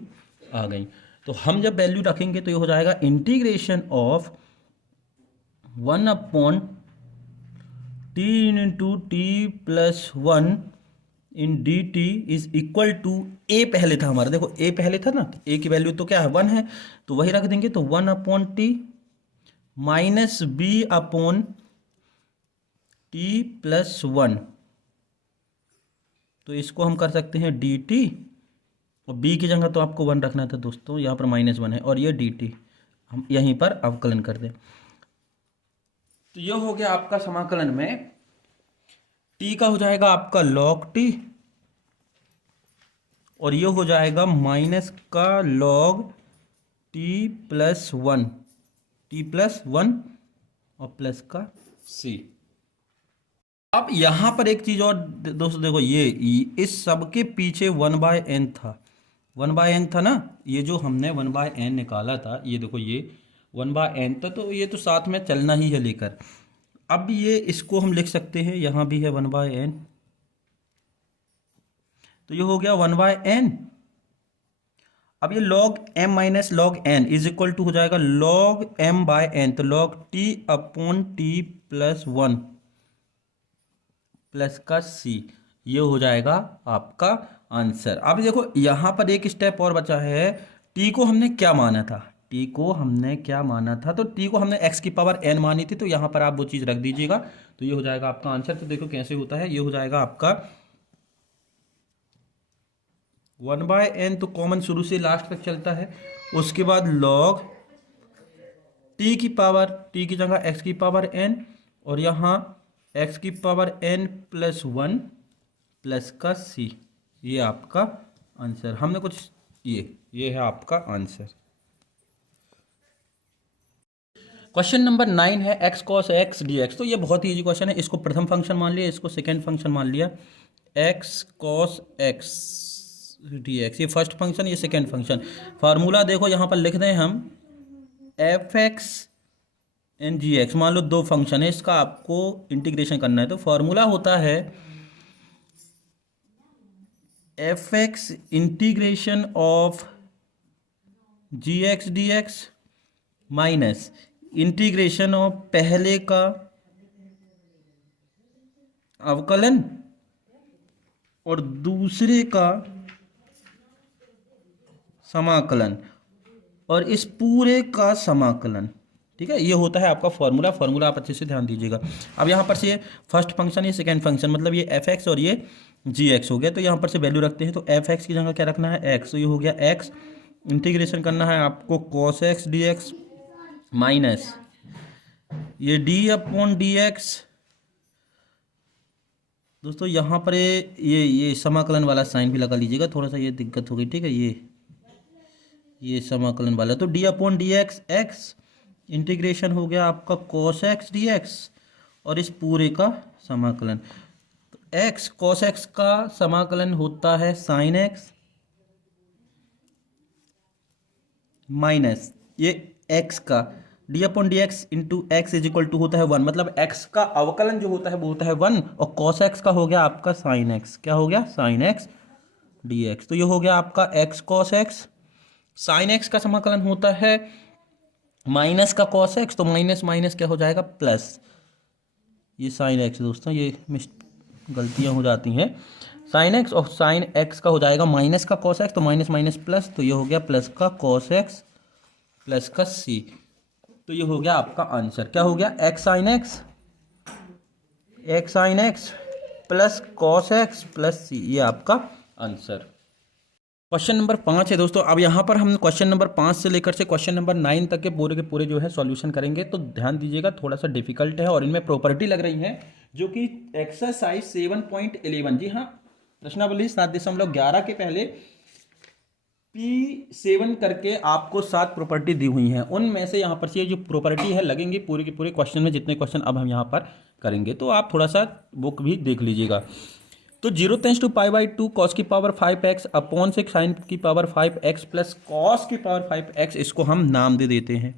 आ गई। तो हम जब वैल्यू रखेंगे तो ये हो जाएगा integration of 1/t into t+1 इन dt is equal to a पहले था हमारा, देखो a पहले था ना, तो a की वैल्यू तो क्या है 1 है, तो वही रख देंगे। तो 1/t माइनस b/t+1, तो इसको हम कर सकते हैं dt, और b की जगह तो आपको 1 रखना था दोस्तों, यहाँ पर -1 है, और ये dt हम यहीं पर अवकलन कर दें। तो ये हो गया आपका समाकलन में t का हो जाएगा आपका log t, और ये हो जाएगा माइनस का log t+1 और प्लस का c। अब यहां पर एक चीज और दोस्तों देखो, ये इस सब के पीछे 1/n था, 1/n था ना, ये जो हमने 1/n निकाला था, ये देखो ये 1/n था, तो ये तो साथ में चलना ही है लेकर। अब ये इसको हम लिख सकते हैं, यहाँ भी है 1/n, तो ये हो गया 1/n। अब ये log m minus log n is equal to हो जाएगा log m/n, तो log t upon t plus 1 plus का c, ये हो जाएगा आपका आंसर। अब देखो यहाँ पर एक स्टेप और बचा है, t को हमने क्या माना था, t को हमने क्या माना था, तो t को हमने x की पावर n मानी थी, तो यहाँ पर आप वो चीज़ रख दीजिएगा, तो ये हो जाएगा आपका आंसर। तो देखो कैसे होता है, ये हो जाएगा आपका 1/n, तो कॉमन शुरू से लास्ट तक चलता है, उसके बाद log t की पावर, t की जगह x की पावर n, और यहाँ x की पावर n प्लस 1 प्लस का c, ये आपका आंसर। हमने कुछ ये है आपका आंसर। क्वेश्चन नंबर 9 है x cos x dx। तो ये बहुत ही इजी क्वेश्चन है, इसको प्रथम फंक्शन मान लिया, इसको सेकेंड फंक्शन मान लिया। x cos x dx ये फर्स्ट फंक्शन, ये सेकेंड फंक्शन। फार्मूला देखो यहाँ पर लिख दें हम, fx एंड gx, मान लो दो फंक्शन है, इसका आपको इंटीग्रेशन करना है, तो फार्मूला होता है fx integration of gx dx minus integration of पहले का अवकलन और दूसरे का समाकलन और इस पूरे का समाकलन। ठीक है, ये होता है आपका फॉर्मूला। फॉर्मूला आप अच्छे से ध्यान दीजिएगा। अब यहाँ पर से ये फर्स्ट फंक्शन, ये सेकेंड फंक्शन, मतलब ये एफ एक्स और ये जी एक्स हो गया, तो यहाँ पर से वैल्यू रखते हैं, तो एफ एक्स की जगह क्या रखना है, एक्स, तो ये हो गया एक्स, इंटीग्रेशन करना है आपको cos x d x minus ये डी अपॉन डी एक्स। दोस्तों यहाँ पर ये समाकलन वाला साइन भी लगा लीजिएगा, थोड़ा सा ये दिक्कत हो गई। ठीक है, ये समाकलन वाला, तो D upon d x x, integration हो गया आपका कॉस एक्स डी एक्स और इस पूरे का समाकलन। तो एक्स कॉस एक्स का समाकलन होता है साइन एक्स माइनस ये एक्स का d upon d x into x is equal to होता है 1, मतलब एक्स का अवकलन जो होता है वो होता है 1, और कॉस एक्स का हो गया आपका साइन एक्स, क्या हो गया, साइन एक्स डी एक्स। तो ये हो गया आपका x cos x, sine x का समाकलन होता है माइनस का कॉस एक्स, तो माइनस माइनस क्या हो जाएगा, प्लस ये साइन एक्स। दोस्तों ये गलतियां हो जाती हैं, साइन एक्स और साइन एक्स का हो जाएगा माइनस का कॉस एक्स, तो माइनस माइनस प्लस, तो ये हो गया प्लस का कॉस एक्स प्लस का सी, तो ये हो गया आपका आंसर। क्या हो गया, x sine x plus cos x plus c, ये आपका आंसर। क्वेश्चन नंबर 5 है दोस्तों। अब यहाँ पर हम क्वेश्चन नंबर 5 से लेकर से क्वेश्चन नंबर 9 तक के पूरे जो है सॉल्यूशन करेंगे, तो ध्यान दीजिएगा, थोड़ा सा डिफिकल्ट है और इनमें प्रॉपर्टी लग रही है जो कि एक्सरसाइज 7.11, जी हाँ, प्रश्नावली 7.11 के पहले P7 करके आपको 7 प्रॉपर्टी दी हुई हैं, उनमें से यहाँ पर से ये जो प्रॉपर्टी है लगेंगी पूरे के पूरे क्वेश्चन में, जितने क्वेश्चन अब हम यहाँ पर करेंगे, तो आप थोड़ा सा बुक भी देख लीजिएगा। तो 0 टेंस टू π/2 कॉस की पावर 5x अपॉन 6 साइन की पावर 5x प्लस कॉस की पावर 5x, इसको हम नाम दे देते हैं,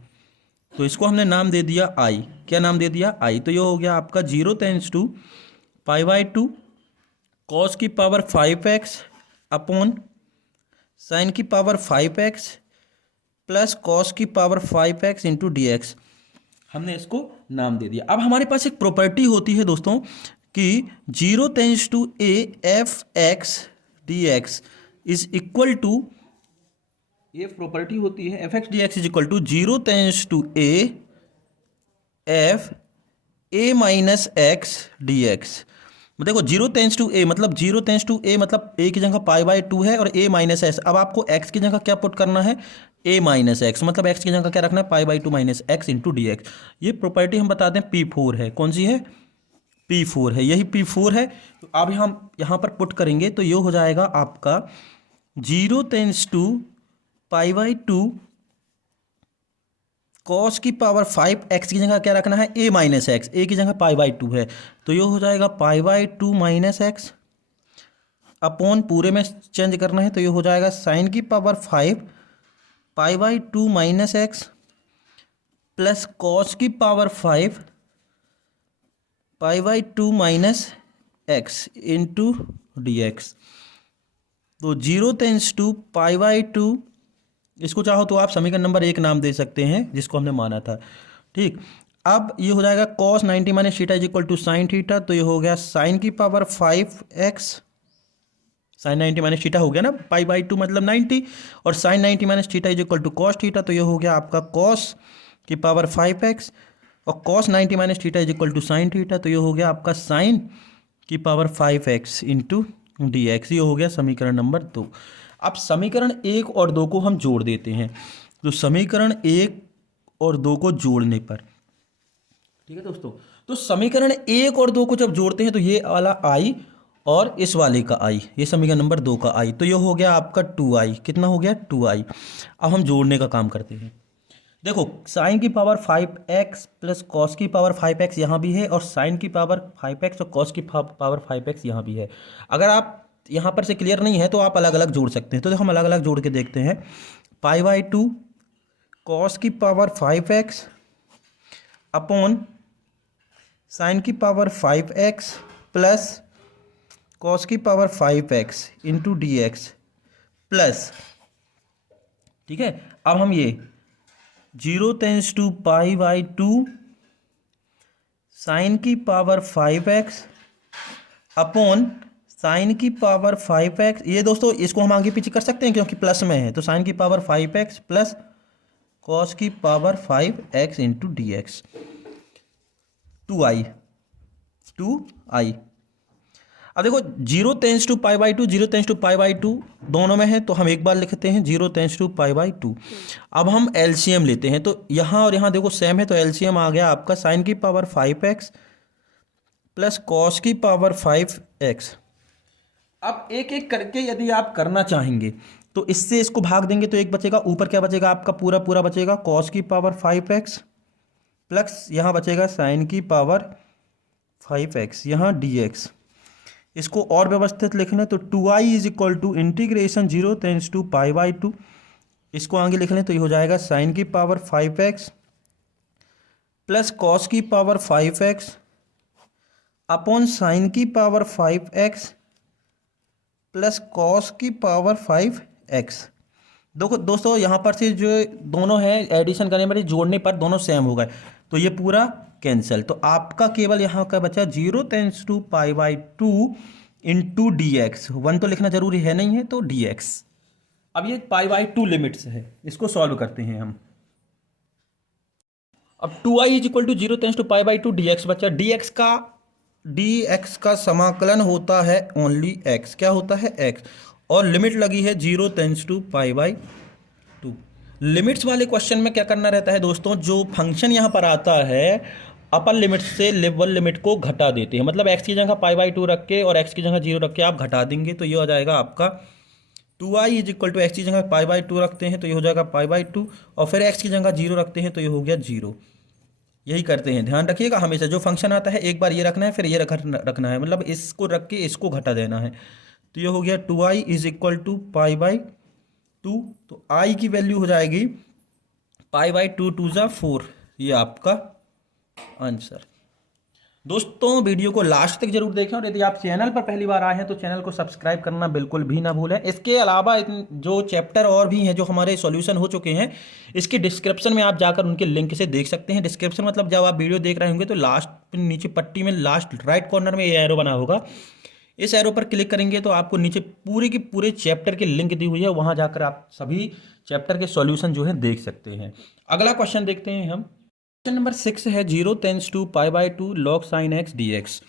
तो इसको हमने नाम दे दिया i। क्या नाम दे दिया, i। तो ये हो गया आपका 0 टेंस टू π/2 कॉस की पावर 5x अपॉन साइन की पावर 5x प्लस कॉस की power 5x into d x, हमने इसको नाम दे दिया। अब हमारे पास एक प्रॉपर्टी होती है दोस्तों कि 0 tense to a f x d x is equal to, ये प्रॉपर्टी होती है f x d x is equal to 0 tense to a f a minus x d x. देखो 0 टेंस टू ए मतलब 0 टेंस टू ए मतलब ए की जगह π/2 है और a माइनस एस। अब आपको x की जगह क्या पुट करना है, a माइनस एक्स, मतलब x की जगह क्या रखना है, π/2 minus x into d x. ये प्रॉपर्टी हम बता दें P4 है, कौन सी है, P4 है, यही P4 है। तो अब हम यहाँ पर पुट करेंगे तो ये हो जाएगा आपका 0 टेंस टू π/2 कॉस की पावर 5x की जगह क्या रखना है, a माइनस एक्स, a की जगह π/2 है, तो ये हो जाएगा π/2 माइनस एक्स अपॉन पूरे में चेंज करना है, तो ये हो जाएगा साइन की power 5 π/2 minus x plus cos की power 5 pi by two minus x into d x. तो 0 tense to pi by two, इसको चाहो तो आप समीकरण नंबर 1 नाम दे सकते हैं जिसको हमने माना था। ठीक, अब ये हो जाएगा cos 90 minus theta is equal to sine theta, तो ये हो गया साइन की power 5x, sign 90 minus theta हो गया ना, पाई बाई टू मतलब 90, और sine 90 minus theta is equal to cos theta, तो ये हो गया आपका cos की पावर 5x, और cos 90 minus theta is equal to sine theta, तो ये हो गया आपका साइन की power 5x into d x. ये हो गया समीकरण नंबर 2। अब समीकरण 1 और 2 को हम जोड़ देते हैं। तो समीकरण 1 और 2 को जोड़ने पर, ठीक है दोस्तों, तो समीकरण 1 और 2 को जब जोड़ते हैं तो ये वाला आई और इस वाले का आई, ये समीकरण नंबर 2 का आई, तो ये हो गया आपका 2i। कितना हो गया? 2i। अब हम जोड़ने का काम करते हैं। देखो, साइन की पावर 5x प्लस कॉस की पावर 5x यहाँ भी है, और साइन की पावर 5x और कॉस की पावर 5x यहाँ भी है। अगर आप यहाँ पर से क्लियर नहीं है तो आप अलग अलग जोड़ सकते हैं। तो देखो हम अलग अलग जोड़ के देखते हैं। पाई बाई टू कॉस की पावर 5x अपॉन साइन की पावर 5x प्लस कॉस की power 5x into d x plus, ठीक है, अब हम ये 0 tense to pi by two sine की पावर 5x अपॉन साइन की पावर 5x, ये दोस्तों इसको हम आगे पीछे कर सकते हैं क्योंकि प्लस में है, तो साइन की पावर 5x प्लस कॉस की power 5x into d x, 2i। अब देखो 0 tense to pi by two, 0 tense to pi by two दोनों में है, तो हम एक बार लिखते हैं 0 tense to pi by two. अब हम एलसीएम लेते हैं, तो यहाँ और यहाँ देखो सेम है, तो एलसीएम आ गया आपका साइन की पावर 5x प्लस कॉस की पावर 5x। अब एक एक करके यदि आप करना चाहेंगे तो इससे इसको भाग देंगे तो एक बचेगा, ऊपर क्या बचेगा आपका? पूरा पूरा बचेगा कॉस की पावर 5x प्लस यहाँ बचेगा साइन की पावर 5x, यहाँ dx। इसको और व्यवस्थित लिखना तो 2i is equal to integration 0 tense to pi by two, इसको आगे लिख लें तो ये हो जाएगा साइन की पावर 5x प्लस कॉस की पावर 5x अपॉन साइन की पावर 5x प्लस कॉस की पावर 5x। देखो दोस्तों यहाँ पर से जो दोनों है एडिशन करने पर, जोड़ने पर दोनों सेम हो गए, तो ये पूरा कैंसिल। तो आपका केवल यहाँ का बचा 0 tense to pi by two into d x, 1 तो लिखना जरूरी है नहीं है, तो डी एक्स। अब ये पाई बाई टू लिमिट्स है, इसको सॉल्व करते हैं हम। अब 2i is equal to 0 tense to pi by two d x बचा। डी एक्स का समाकलन होता है ओनली x, क्या होता है? x, और लिमिट लगी है 0 tense to pi by two. Limits वाले क्वेश्चन में क्या करना रहता है दोस्तों, जो फंक्शन यहाँ पर आता है अपर लिमिट से लोअर लिमिट को घटा देते हैं, मतलब x की जगह पाई बाई टू रख के और x की जगह 0 रख के आप घटा देंगे, तो ये हो जाएगा आपका 2i is equal to x की जगह पाई बाई टू रखते हैं तो ये हो जाएगा पाई बाई टू, और फिर x की जगह 0 रखते हैं तो ये हो गया 0। यही करते हैं, ध्यान रखिएगा हमेशा जो फंक्शन आता है एक बार ये रखना है फिर ये रखना है, मतलब इसको रख के इसको घटा देना है। तो ये हो गया 2i is equal to pi by two, तो i की वैल्यू हो जाएगी पाई बाई टू टू ज़ा 4, ये आपका आंसर। दोस्तों वीडियो को लास्ट तक जरूर देखें, और यदि आप चैनल पर पहली बार आए हैं तो चैनल को सब्सक्राइब करना बिल्कुल भी ना भूलें। इसके अलावा जो चैप्टर और भी हैं जो हमारे सॉल्यूशन हो चुके हैं, इसके डिस्क्रिप्शन में आप जाकर उनके लिंक से देख सकते हैं। डिस्क्रिप्शन मतलब जब आप वीडियो देख रहे होंगे तो लास्ट नीचे पट्टी में लास्ट राइट कॉर्नर में ये एरो बना होगा, इस एरो पर क्लिक करेंगे तो आपको नीचे पूरे के पूरे चैप्टर की लिंक दी हुई है, वहाँ जाकर आप सभी चैप्टर के सॉल्यूशन जो है देख सकते हैं। अगला क्वेश्चन देखते हैं हम। क्वेश्चन नंबर 6 है 0 tense to pi by two log sine x d x.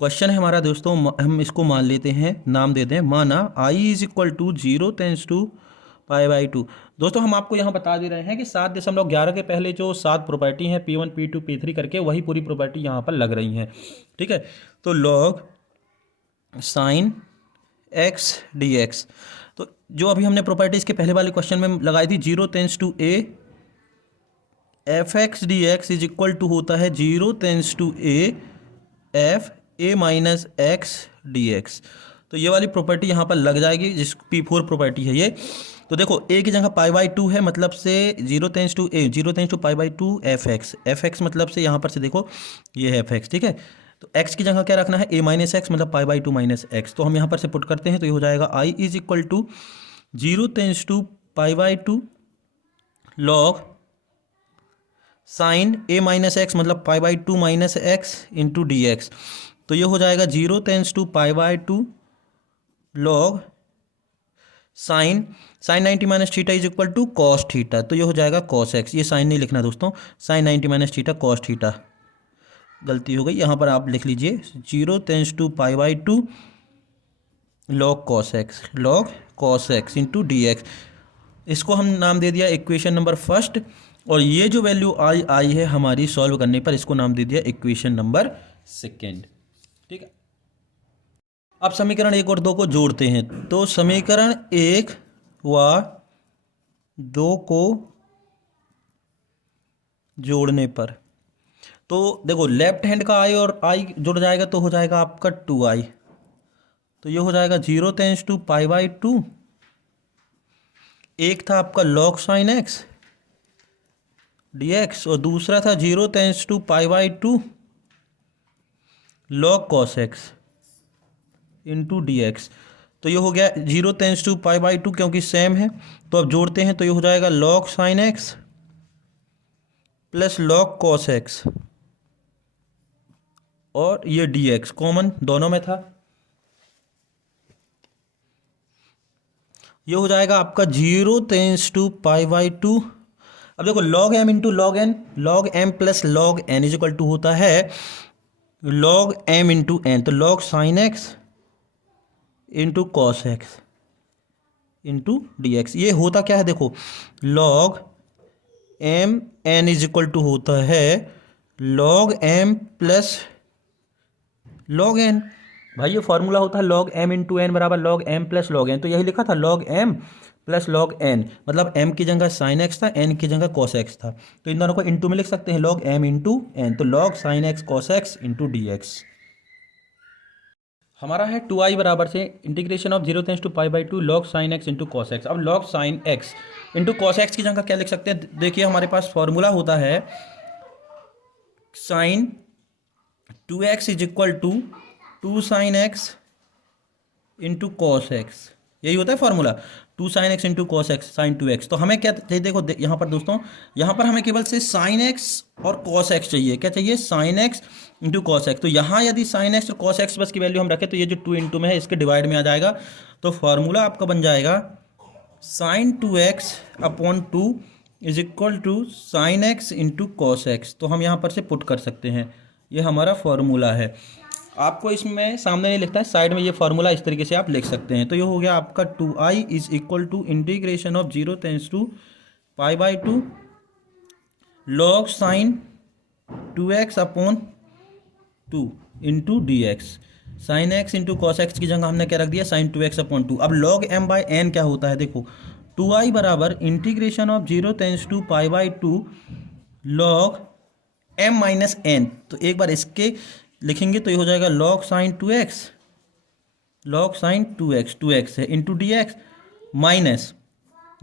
Question है हमारा दोस्तों, हम इसको मान लेते हैं, नाम देते हैं, माना i is equal to 0 tense to pi by two. दोस्तों हम आपको यहाँ बता दे रहे हैं कि 7.11 के पहले जो 7 प्रॉपर्टी हैं P1 P2 P3 करके, वही पूरी प्रॉपर्टी यहाँ पर लग रही हैं, ठीक है। तो log sine x d x, तो जो अभी हमने प्रॉपर्टी इसके पहले वाले क्वेश्चन में लगाई थी 0 tense to a f x d x is equal to होता है 0 tense to a f a minus x d x. तो ये वाली प्रॉपर्टी यहाँ पर लग जाएगी, जिस P4 प्रॉपर्टी है ये। तो देखो ए की जगह पाई बाई टू है, मतलब से 0 tense to a, 0 tense to pi by two f x मतलब से यहाँ पर से देखो ये है एफ एक्स, ठीक है। तो x की जगह क्या रखना है, a माइनस एक्स मतलब pi by two minus x. तो हम यहाँ पर से पुट करते हैं तो ये हो जाएगा i is equal to 0 tense to pi by two log sine a minus x मतलब pi by two minus x into d x. तो ये हो जाएगा 0 tense to pi by two log sine 90 minus theta is equal to cos theta. तो ये हो जाएगा cos x, ये साइन नहीं लिखना दोस्तों, sine 90 minus theta cos theta, गलती हो गई, यहाँ पर आप लिख लीजिए 0 tense to pi by two log cos x into d x. इसको हम नाम दे दिया इक्वेशन नंबर फर्स्ट, और ये जो वैल्यू आई है हमारी सॉल्व करने पर, इसको नाम दे दिया इक्वेशन नंबर सेकेंड। ठीक है, अब समीकरण 1 और 2 को जोड़ते हैं। तो समीकरण 1 व 2 को जोड़ने पर तो देखो लेफ्ट हैंड का आई और आई जुड़ जाएगा तो हो जाएगा आपका 2i। तो ये हो जाएगा 0 tense to pi by two, एक था आपका log sine x d x और दूसरा था 0 tense to pi by two log cos x into d x. तो ये हो गया 0 tense to pi by two, क्योंकि सेम है तो अब जोड़ते हैं तो ये हो जाएगा log sine x plus log cos x और ये डी एक्स कॉमन दोनों में था। ये हो जाएगा आपका 0 tense to pi by two. अब देखो log m into log m plus log n is equal to होता है लॉग एम इंटू एन। तो log sine x into cos x into d x. ये होता क्या है देखो, log m n is equal to होता है log m plus log n. भाई ये फॉर्मूला होता है लॉग एम इंटू एन बराबर log m plus log n. तो यही लिखा था log m plus log n, मतलब एम की जगह साइन एक्स था, एन की जगह कॉस एक्स था। तो इन दोनों को इंटू में लिख सकते हैं लॉग एम इंटू एन। तो log sine x cos x into d x. हमारा है 2i बराबर से integration of 0 tense to pi by two log sine x into cos x. अब log sine x into cos x की जगह क्या लिख सकते हैं, देखिए हमारे पास फॉर्मूला होता है sine 2x is equal to 2 sine x into cos x. यही होता है formula 2 sine x into cos x sine 2x। तो हमें क्या चाहिए देखो यहाँ पर दोस्तों, यहाँ पर हमें केवल से साइन एक्स और कॉस एक्स चाहिए। क्या चाहिए, sign x into cos x. तो यहाँ यदि साइन एक्स और कॉस एक्स बस की वैल्यू हम रखें तो ये जो 2 इंटू में है इसके डिवाइड में आ जाएगा। तो फॉर्मूला आपका बन जाएगा sine 2x upon 2 is equal to sine x into cos x. तो हम यहाँ पर से पुट कर सकते हैं, ये हमारा फॉर्मूला है। आपको इसमें सामने नहीं लिखता है, साइड में ये फार्मूला इस तरीके से आप लिख सकते हैं। तो ये हो गया आपका 2i is equal to integration of 0 tense to pi by two log sine 2x upon 2 into d x. Sine x into cos x की जगह हमने क्या रख दिया, साइन 2x अपॉन 2। अब लॉग एम बाई एन क्या होता है देखो, 2i बराबर integration of 0 tense to pi by two log m minus n. तो एक बार इसके लिखेंगे तो ये हो जाएगा log sine 2x, log sine 2x है into d x minus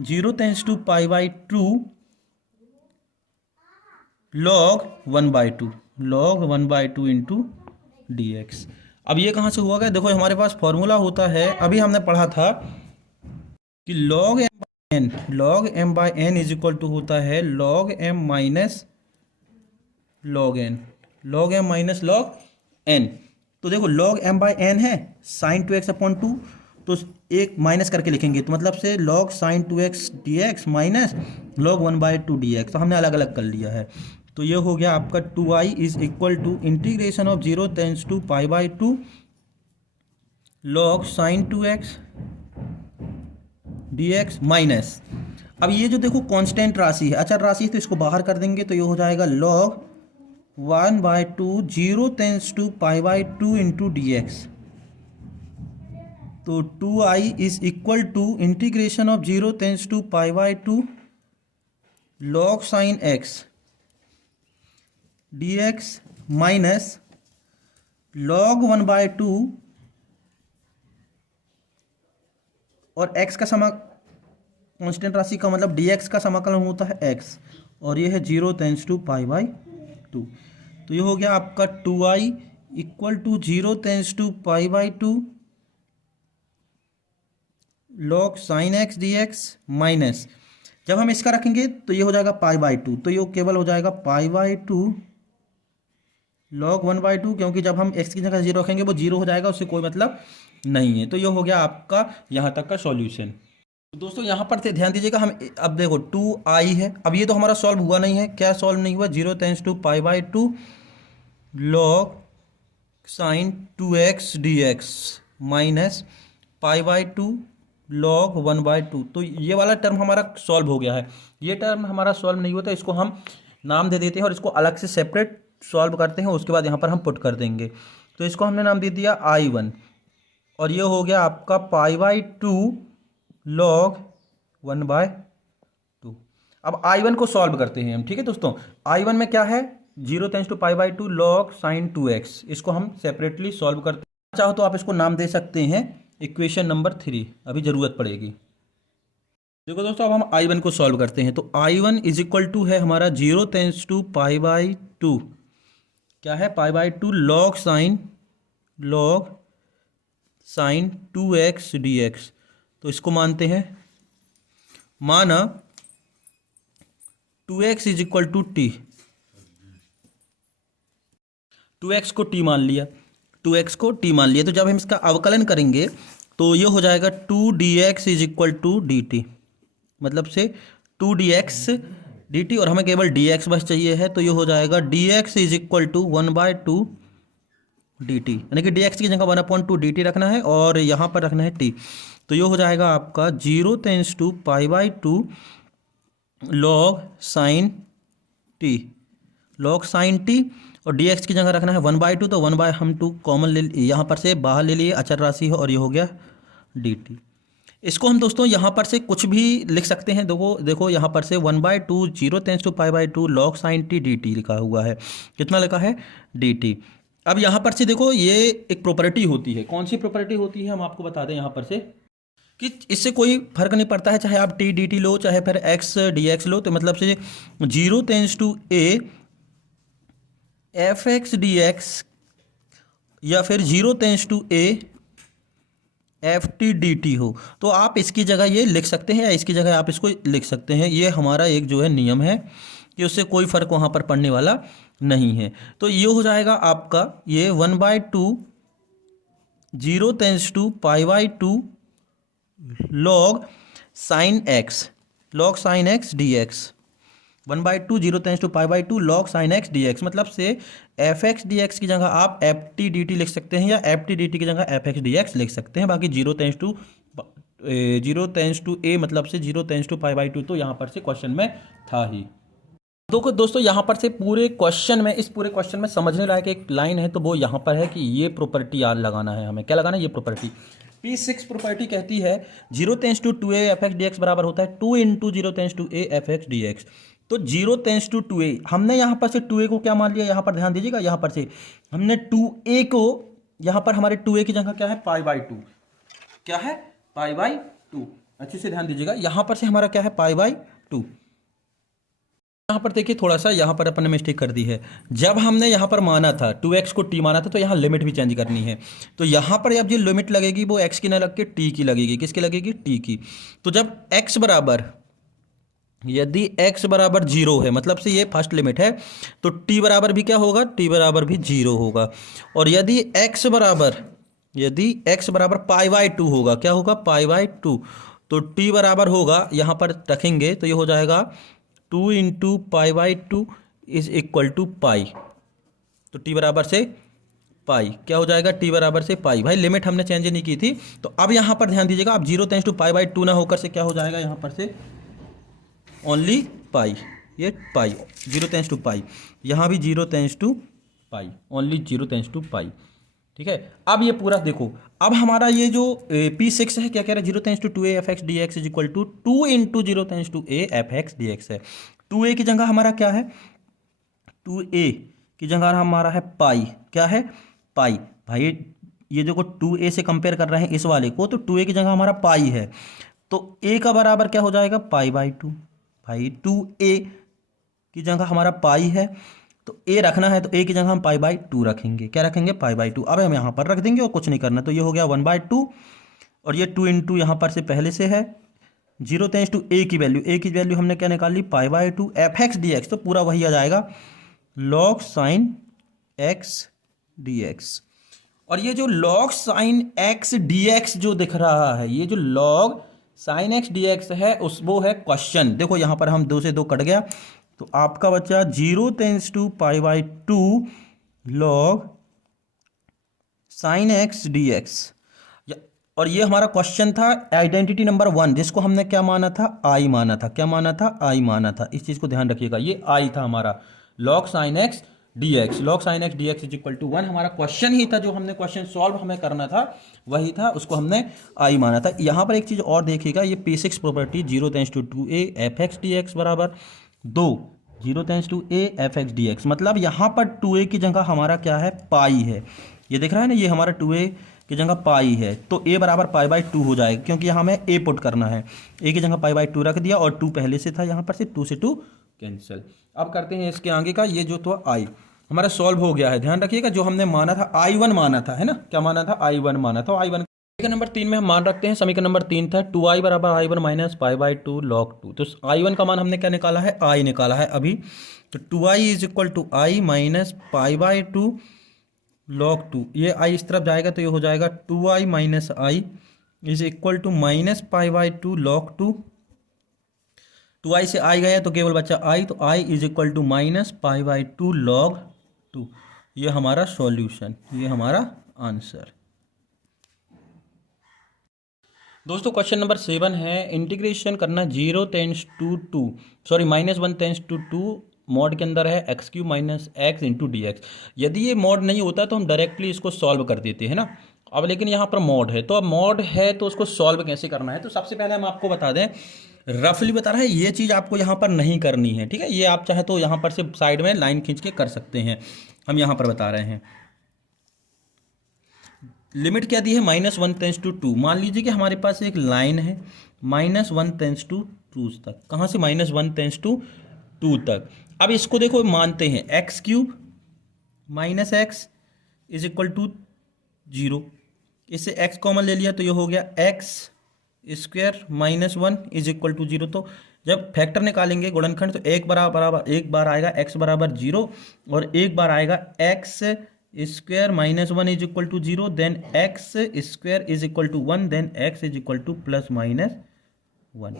0 tense to pi by two log 1/2, log 1/2 into d x. अब ये कहाँ से हुआ गया, देखो हमारे पास फॉर्मूला होता है, अभी हमने पढ़ा था कि log m by n is equal to होता है log m minus log n, log m minus log n. तो देखो लॉग एम बाई एन है साइन 2x अपॉन 2, तो एक माइनस करके लिखेंगे तो मतलब से log sine 2x d x minus log 1/2 d x. तो हमने अलग अलग कर लिया है। तो ये हो गया आपका 2i is equal to integration of 0 tense to pi by two log sine 2x d x minus, अब ये जो देखो कांस्टेंट राशि है, अचर राशि है, तो इसको बाहर कर देंगे तो ये हो जाएगा log 1/2 0 tense to pi by two into d x. तो 2i is equal to integration of 0 tense to pi by two log sine x d x minus log 1/2 और x का कांस्टेंट राशि का मतलब dx का समाकलन होता है x, और ये है 0 टेंस टू पाई बाई 2। तो ये हो गया आपका 2i equal to 0 tense to pi by 2 log sine x d x minus, जब हम इसका रखेंगे तो ये हो जाएगा पाई बाई 2, तो ये केवल हो जाएगा पाई बाई 2 log 1/2, क्योंकि जब हम x की जगह 0 रखेंगे वो 0 हो जाएगा, उससे कोई मतलब नहीं है। तो ये हो गया आपका यहाँ तक का सॉल्यूशन। तो दोस्तों यहाँ पर ध्यान दीजिएगा, हम अब देखो 2i है, अब ये तो हमारा सॉल्व हुआ नहीं है। क्या सॉल्व नहीं हुआ? 0 tense to pi by 2 log sine 2x dx minus pi by 2 log 1/2। तो ये वाला टर्म हमारा सॉल्व हो गया है। ये टर्म हमारा सॉल्व नहीं हुआ था, इसको हम नाम दे देते हैं और इसको अलग से सेपरेट सॉल्व करते हैं, उसके बाद यहाँ पर हम पुट कर देंगे। तो इसको हमने नाम दे दिया i1 और ये हो गया आपका पाई बाई 2 log 1/2। अब i1 को सॉल्व करते हैं हम, ठीक है दोस्तों। i1 में क्या है? 0 tense to pi by 2 log sine 2x, इसको हम सेपरेटली सॉल्व करते हैं। चाहो तो आप इसको नाम दे सकते हैं इक्वेशन नंबर 3, अभी ज़रूरत पड़ेगी। देखो दोस्तों, अब हम i1 को सॉल्व करते हैं। तो i1 इज इक्वल टू है हमारा 0 टेंस टू पाई बाई 2, क्या है? Pi by 2 log sine 2x dx। तो इसको मानते हैं, माना 2x is equal to T, 2x को t मान लिया, 2x को t मान लिया। तो जब हम इसका अवकलन करेंगे तो ये हो जाएगा 2dx is equal to dt, मतलब से 2dx dt, और हमें केवल dx बस चाहिए है। तो ये हो जाएगा dx is equal to 1/2 dt, यानी कि dx की जगह 1/2 dt रखना है और यहाँ पर रखना है t। तो ये हो जाएगा आपका 0 tense to pi by 2 log sine t, और dx की जगह रखना है 1/2। तो 1 बाय हम 2 कॉमन ले, यहाँ पर से बाहर ले लिए, अचर राशि है और ये हो गया dt। इसको हम दोस्तों यहाँ पर से कुछ भी लिख सकते हैं। देखो यहाँ पर से 1/2 0 tense to pi by 2 log sine t dt लिखा हुआ है। कितना लिखा है? dt। अब यहाँ पर से देखो, ये एक प्रॉपर्टी होती है। कौन सी प्रॉपर्टी होती है हम आपको बता दें यहाँ पर से, कि इससे कोई फर्क नहीं पड़ता है, चाहे आप t dt लो चाहे फिर x dx लो। तो मतलब से 0 tense to a fx dx या फिर 0 tense to a ft dt हो, तो आप इसकी जगह ये लिख सकते हैं या इसकी जगह आप इसको लिख सकते हैं। ये हमारा एक जो है नियम है कि उससे कोई फर्क वहाँ पर पड़ने वाला नहीं है। तो ये हो जाएगा आपका ये 1/2 0 tense to pi by 2 log sine x dx, 1/2 0 tense to pi by 2 log sine x dx, मतलब से fx dx की जगह आप ft dt लिख सकते हैं या ft dt की जगह fx dx लिख सकते हैं। बाकी 0 टेंस टू a मतलब से 0 टेंस टू पाई बाई 2 तो यहाँ पर से क्वेश्चन में था ही। तो दोस्तों यहाँ पर से इस पूरे क्वेश्चन में समझने लायक एक लाइन है, तो वो यहाँ पर है कि ये प्रॉपर्टी याद लगाना है हमें। क्या लगाना है? ये प्रॉपर्टी P6 प्रॉपर्टी कहती है 0 tense to 2a fx dx बराबर होता है 2 into 0 tense to a fx dx। तो 0 टेंस टू 2a, हमने यहाँ पर से 2a को क्या मान लिया? यहाँ पर ध्यान दीजिएगा, यहाँ पर से हमने 2a को, यहाँ पर हमारे 2a की जगह क्या है? Pi by 2। क्या है? Pi by 2। अच्छे से ध्यान दीजिएगा, यहाँ पर से हमारा क्या है? Pi by 2। यहाँ पर देखिए, थोड़ा सा यहाँ पर अपन ने मिस्टेक कर दी है। जब हमने यहाँ पर माना था 2x को t माना था, तो यहाँ लिमिट भी चेंज करनी है। तो यहाँ पर अब जो लिमिट लगेगी वो x की ना लग के t की लगेगी। किसकी लगेगी? t की। तो जब यदि x बराबर 0 है, मतलब से ये फर्स्ट लिमिट है, तो t बराबर भी क्या होगा? t बराबर भी 0 होगा। और यदि x बराबर पाई बाई 2 होगा, क्या होगा? पाई बाई 2, तो t बराबर होगा, यहाँ पर रखेंगे तो ये हो जाएगा 2 into pi by 2 is equal to pi. तो t बराबर से पाई क्या हो जाएगा? t बराबर से पाई। भाई लिमिट हमने चेंज नहीं की थी। तो अब यहाँ पर ध्यान दीजिएगा, अब 0 टेंस टू पाई बाई 2 ना होकर से क्या हो जाएगा? यहाँ पर से ओनली पाई, ये पाई 0 टेंस टू पाई, यहाँ भी 0 tense to pi, only 0 tense to pi. ठीक है, अब ये पूरा देखो, अब हमारा ये जो P6 है क्या कह रहा है? 0 tense to 2a fx dx is equal to 2 into 0 tense to a fx dx है। 2a की जगह हमारा क्या है? 2a की जगह हमारा है पाई। क्या है? पाई। भाई ये जो 2a से कंपेयर कर रहे हैं इस वाले को, तो 2a की जगह हमारा पाई है, तो a का बराबर क्या हो जाएगा? पाई बाई 2। भाई 2a की जगह हमारा पाई है, तो ए रखना है तो ए की जगह हम पाई बाई टू रखेंगे। क्या रखेंगे? पाई बाई टू। अब हम यहाँ पर रख देंगे और कुछ नहीं करना, तो ये हो गया 1/2 और ये 2 इंटू यहाँ पर से पहले से है 0 टेंस टू ए की वैल्यू हमने क्या निकाल ली? Pi by two. F x d x तो पूरा वही आ जाएगा log sine x d x. और ये जो log sine x d x जो दिख रहा है, ये जो log sine x d x है उस वो है क्वेश्चन। देखो यहाँ पर हम 2 से 2 कट गया तो आपका बचा 0 tense to pi by two log sine x d x. और ये हमारा क्वेश्चन था आइडेंटिटी नंबर 1, जिसको हमने क्या माना था? आई माना था। क्या माना था? आई माना था। इस चीज़ को ध्यान रखिएगा, ये आई था हमारा log sine x d x. Log sine x d x is equal to 1 हमारा क्वेश्चन ही था, जो हमने क्वेश्चन सॉल्व हमें करना था वही था, उसको हमने आई माना था। यहाँ पर एक चीज़ और देखिएगा, ये P6 property 0 tense to 2a f x d x बराबर 2 0 tense to a f x d x. मतलब यहाँ पर 2a की जगह हमारा क्या है? पाई है। ये दिख रहा है ना, ये हमारा 2a की जगह पाई है तो a बराबर पाई बाई 2 हो जाएगा, क्योंकि यहाँ हमें a पुट करना है। a की जगह पाई बाई 2 रख दिया और 2 पहले से था, यहाँ पर से 2 से 2 कैंसिल। अब करते हैं इसके आगे का, ये जो तो आई हमारा सॉल्व हो गया है। ध्यान रखिएगा, जो हमने माना था I1 माना था, है ना? क्या माना था? I1 माना था। I1 समीकरण नंबर 3 में हम मान रखते हैं, समीकरण नंबर 3 था 2i बराबर I1 minus pi by 2 log 2। तो I1 का मान हमने क्या निकाला है? I निकाला है अभी। तो 2i is equal to I minus pi by 2 log 2। ये i इस तरफ जाएगा तो ये हो जाएगा 2i minus I is equal to minus pi by 2 log 2। 2i से i गया तो केवल बचा i, तो i is equal to minus pi by 2 log 2। ये हमारा सॉल्यूशन, ये हमारा आंसर। दोस्तों क्वेश्चन नंबर 7 है, इंटीग्रेशन करना 0 tense to 2 sorry -1 tends to 2 mod के अंदर है x cube minus x into d x. यदि ये मॉड नहीं होता तो हम डायरेक्टली इसको सॉल्व कर देते हैं ना। अब लेकिन यहाँ पर मॉड है, तो अब मॉड है तो उसको सॉल्व कैसे करना है? तो सबसे पहले हम आपको बता दें, रफली बता रहे हैं, ये चीज़ आपको यहाँ पर नहीं करनी है, ठीक है? ये आप चाहे तो यहाँ पर से साइड में लाइन खींच के कर सकते हैं। हम यहाँ पर बता रहे हैं लिमिट क्या दी है? -1 टेंस टू 2। मान लीजिए कि हमारे पास एक लाइन है -1 टेंस टू 2 तक। कहाँ से? -1 टेंस टू 2 तक। अब इसको देखो, मानते हैं x cube minus x is equal to 0। इससे x कॉमन ले लिया तो ये हो गया x square minus 1 is equal to 0। तो जब फैक्टर निकालेंगे गुणनखंड, तो एक बार आएगा x बराबर 0 और एक बार आएगा x square minus 1 is equal to 0, then x square is equal to 1, then x is equal to plus minus 1।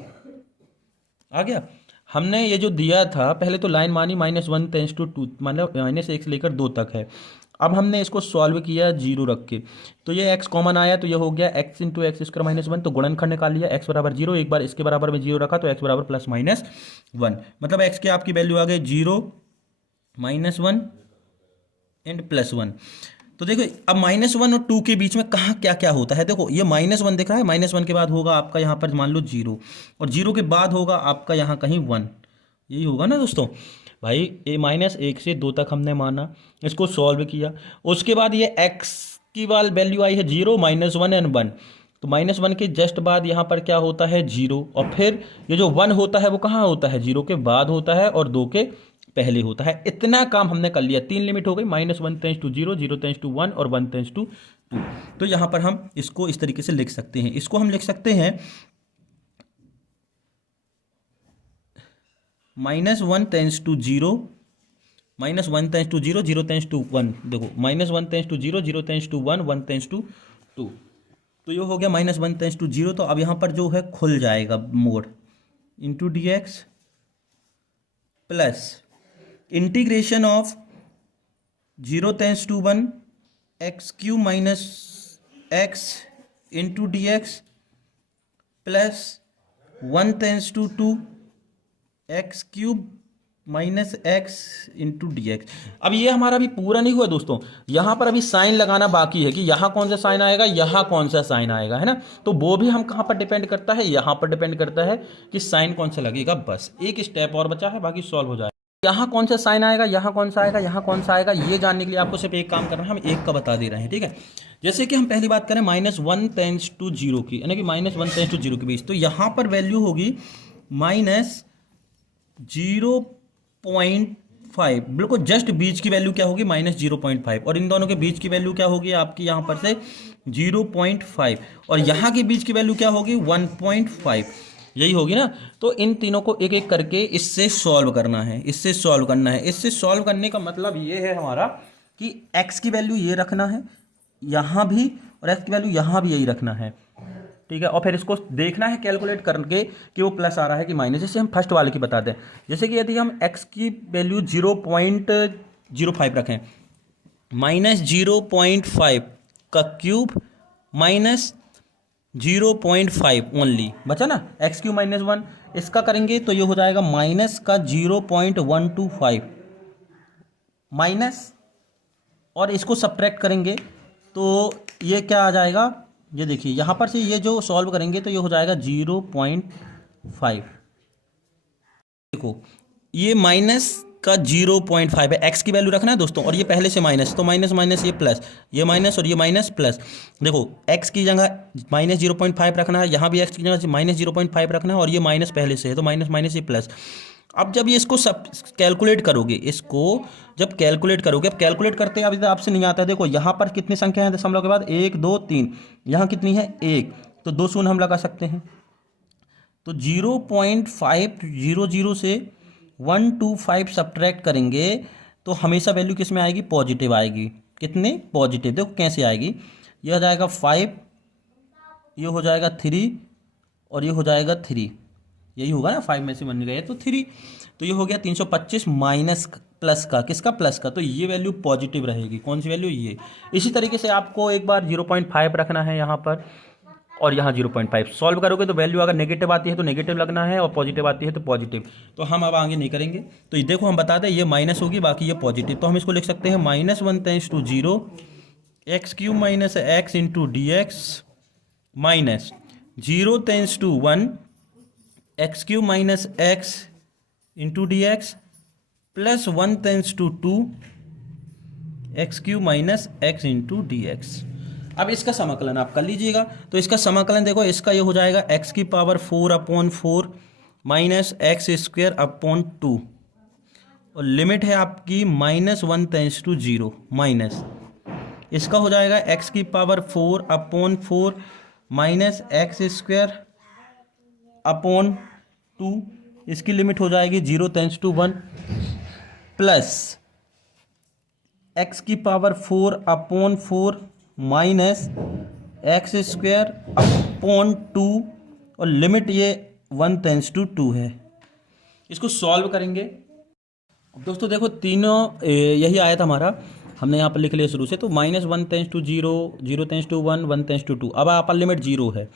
आ गया? हमने ये जो दिया था पहले तो लाइन मानी -1 टेंस टू 2, मतलब -1 से लेकर 2 तक है। अब हमने इसको सॉल्व किया 0 रख के, तो ये x कॉमन आया तो ये हो गया x into x square minus 1। तो गुणनखंड निकाल लिया, x बराबर 0, एक बार इसके बराबर में 0 रखा तो x बराबर प्लस माइनस 1। मतलब x की आपकी वैल्यू आ गई 0 -1 एंड प्लस 1। तो देखो अब -1 और 2 के बीच में कहाँ क्या क्या होता है? देखो ये -1 दिख रहा है, -1 के बाद होगा आपका यहाँ पर मान लो 0 और 0 के बाद होगा आपका यहाँ कहीं 1। यही होगा ना दोस्तों भाई। -1 से 2 तक हमने माना, इसको सॉल्व किया, उसके बाद ये x की वैल्यू आई है 0 -1 एंड 1। तो -1 के जस्ट बाद यहाँ पर क्या होता है? 0। और फिर ये जो 1 होता है वो कहाँ होता है? 0 के बाद होता है और 2 के पहले होता है। इतना काम हमने कर लिया। 3 लिमिट हो गई, -1 टेंस टू 0, 0 टेंस टू 1 और 1 टेंस टू 2। तो यहाँ पर हम इसको इस तरीके से लिख सकते हैं। इसको हम लिख सकते हैं -1 tends to 0, -1 tends to 0, 0 tense to 1। देखो -1 tends to 0, 0 tense to 1, 1 tends to 2। तो ये हो गया -1 टेंस टू 0। तो अब यहाँ पर जो है खुल जाएगा mod into d x plus integration of 0 tense to 1 x cube minus x into d x plus 1 tends to 2 x cube minus x into d x. अब ये हमारा अभी पूरा नहीं हुआ दोस्तों, यहाँ पर अभी साइन लगाना बाकी है कि यहाँ कौन सा साइन आएगा, यहाँ कौन सा साइन आएगा, है ना? तो वो भी हम कहाँ पर डिपेंड करता है? यहाँ पर डिपेंड करता है कि साइन कौन सा लगेगा। बस एक स्टेप और बचा है, बाकी सॉल्व हो जाएगा। यहाँ कौन सा साइन आएगा, यहाँ कौन सा आएगा, यहाँ कौन सा आएगा, ये जानने के लिए आपको सिर्फ एक काम करना है, हम एक का बता दे रहे हैं, ठीक है? जैसे कि हम पहली बात करें -1 टेंस टू 0 की, यानी कि -1 टेंस टू 0 के बीच, तो यहाँ पर वैल्यू होगी -0.5 0.5, बिल्कुल जस्ट बीच की वैल्यू क्या होगी -0.5, और इन दोनों के बीच की वैल्यू क्या होगी आपकी यहाँ पर से 0.5, और यहाँ के बीच की वैल्यू क्या होगी 1.5, यही होगी ना। तो इन तीनों को एक एक करके इससे सॉल्व करना है, इससे सॉल्व करना है। इससे सॉल्व करने का मतलब ये है हमारा कि x की वैल्यू ये रखना है यहाँ भी, और x की वैल्यू यहाँ भी यही रखना है, ठीक है। और फिर इसको देखना है कैलकुलेट करके कि वो प्लस आ रहा है कि माइनस। जैसे हम फर्स्ट वाले की बताते हैं, जैसे कि यदि हम x की वैल्यू 0.05 रखें, -0.5 का क्यूब -0.5 ओनली बचा ना, एक्स क्यू -1, इसका करेंगे तो ये हो जाएगा माइनस का 0.125 माइनस, और इसको सब्ट्रैक्ट करेंगे तो ये क्या आ जाएगा, ये देखिए यहाँ पर से ये जो सॉल्व करेंगे तो ये हो जाएगा 0.5। देखो ये माइनस का 0.5 है, एक्स की वैल्यू रखना है दोस्तों, और ये पहले से माइनस, तो माइनस माइनस ये प्लस, ये माइनस और ये माइनस प्लस। देखो एक्स की जगह -0.5 रखना है, यहाँ भी एक्स की जगह -0.5 रखना है, और ये माइनस पहले से है तो माइनस माइनस ये प्लस। अब जब ये इसको सब कैलकुलेट करोगे, इसको जब कैलकुलेट करोगे, अब कैलकुलेट करते हैं अभी आपसे नहीं आता है। देखो यहाँ पर कितनी संख्या है दशमलव के बाद, 1 2 3, यहाँ कितनी है 1, तो 2 शून्य हम लगा सकते हैं। तो 0.500 से 125 सब्ट्रैक्ट करेंगे तो हमेशा वैल्यू किस में आएगी, पॉजिटिव आएगी। कितने पॉजिटिव, देखो कैसे आएगी, ये हो जाएगा 5, ये हो जाएगा 3, और ये हो जाएगा 3, यही होगा ना, 5 में से 1 गए तो 3, तो ये हो गया 325 माइनस प्लस का, किसका प्लस का, तो ये वैल्यू पॉजिटिव रहेगी। कौन सी वैल्यू, ये। इसी तरीके से आपको एक बार 0.5 रखना है यहाँ पर, और यहाँ 0.5 सॉल्व करोगे तो वैल्यू अगर नेगेटिव आती है तो नेगेटिव लगना है, और पॉजिटिव आती है तो पॉजिटिव। तो हम अब आगे नहीं करेंगे, तो ये देखो हम बता दें ये माइनस होगी, बाकी ये पॉजिटिव, तो हम इसको लिख सकते हैं -1 × 0 x³ - x × dx minus 0 → 1 x³ - x × dx plus 1 → 2 x³ - x × dx। अब इसका समाकलन आप कर लीजिएगा, तो इसका समाकलन देखो, इसका ये हो जाएगा x⁴/4 माइनस x² 2, और लिमिट है आपकी -1 → 0 माइनस, इसका हो जाएगा x⁴/4 माइनस x² 2, इसकी लिमिट हो जाएगी 0 → 1 प्लस x⁴/4 माइनस x² 2, और लिमिट ये 1 → 2 है। इसको सॉल्व करेंगे। दोस्तों देखो तीनों यही आया था हमारा, हमने यहाँ पर लिख लिया शुरू से, तो -1 → 0, 0 → 1, 1 → 2। अब अपर लिमिट 0 है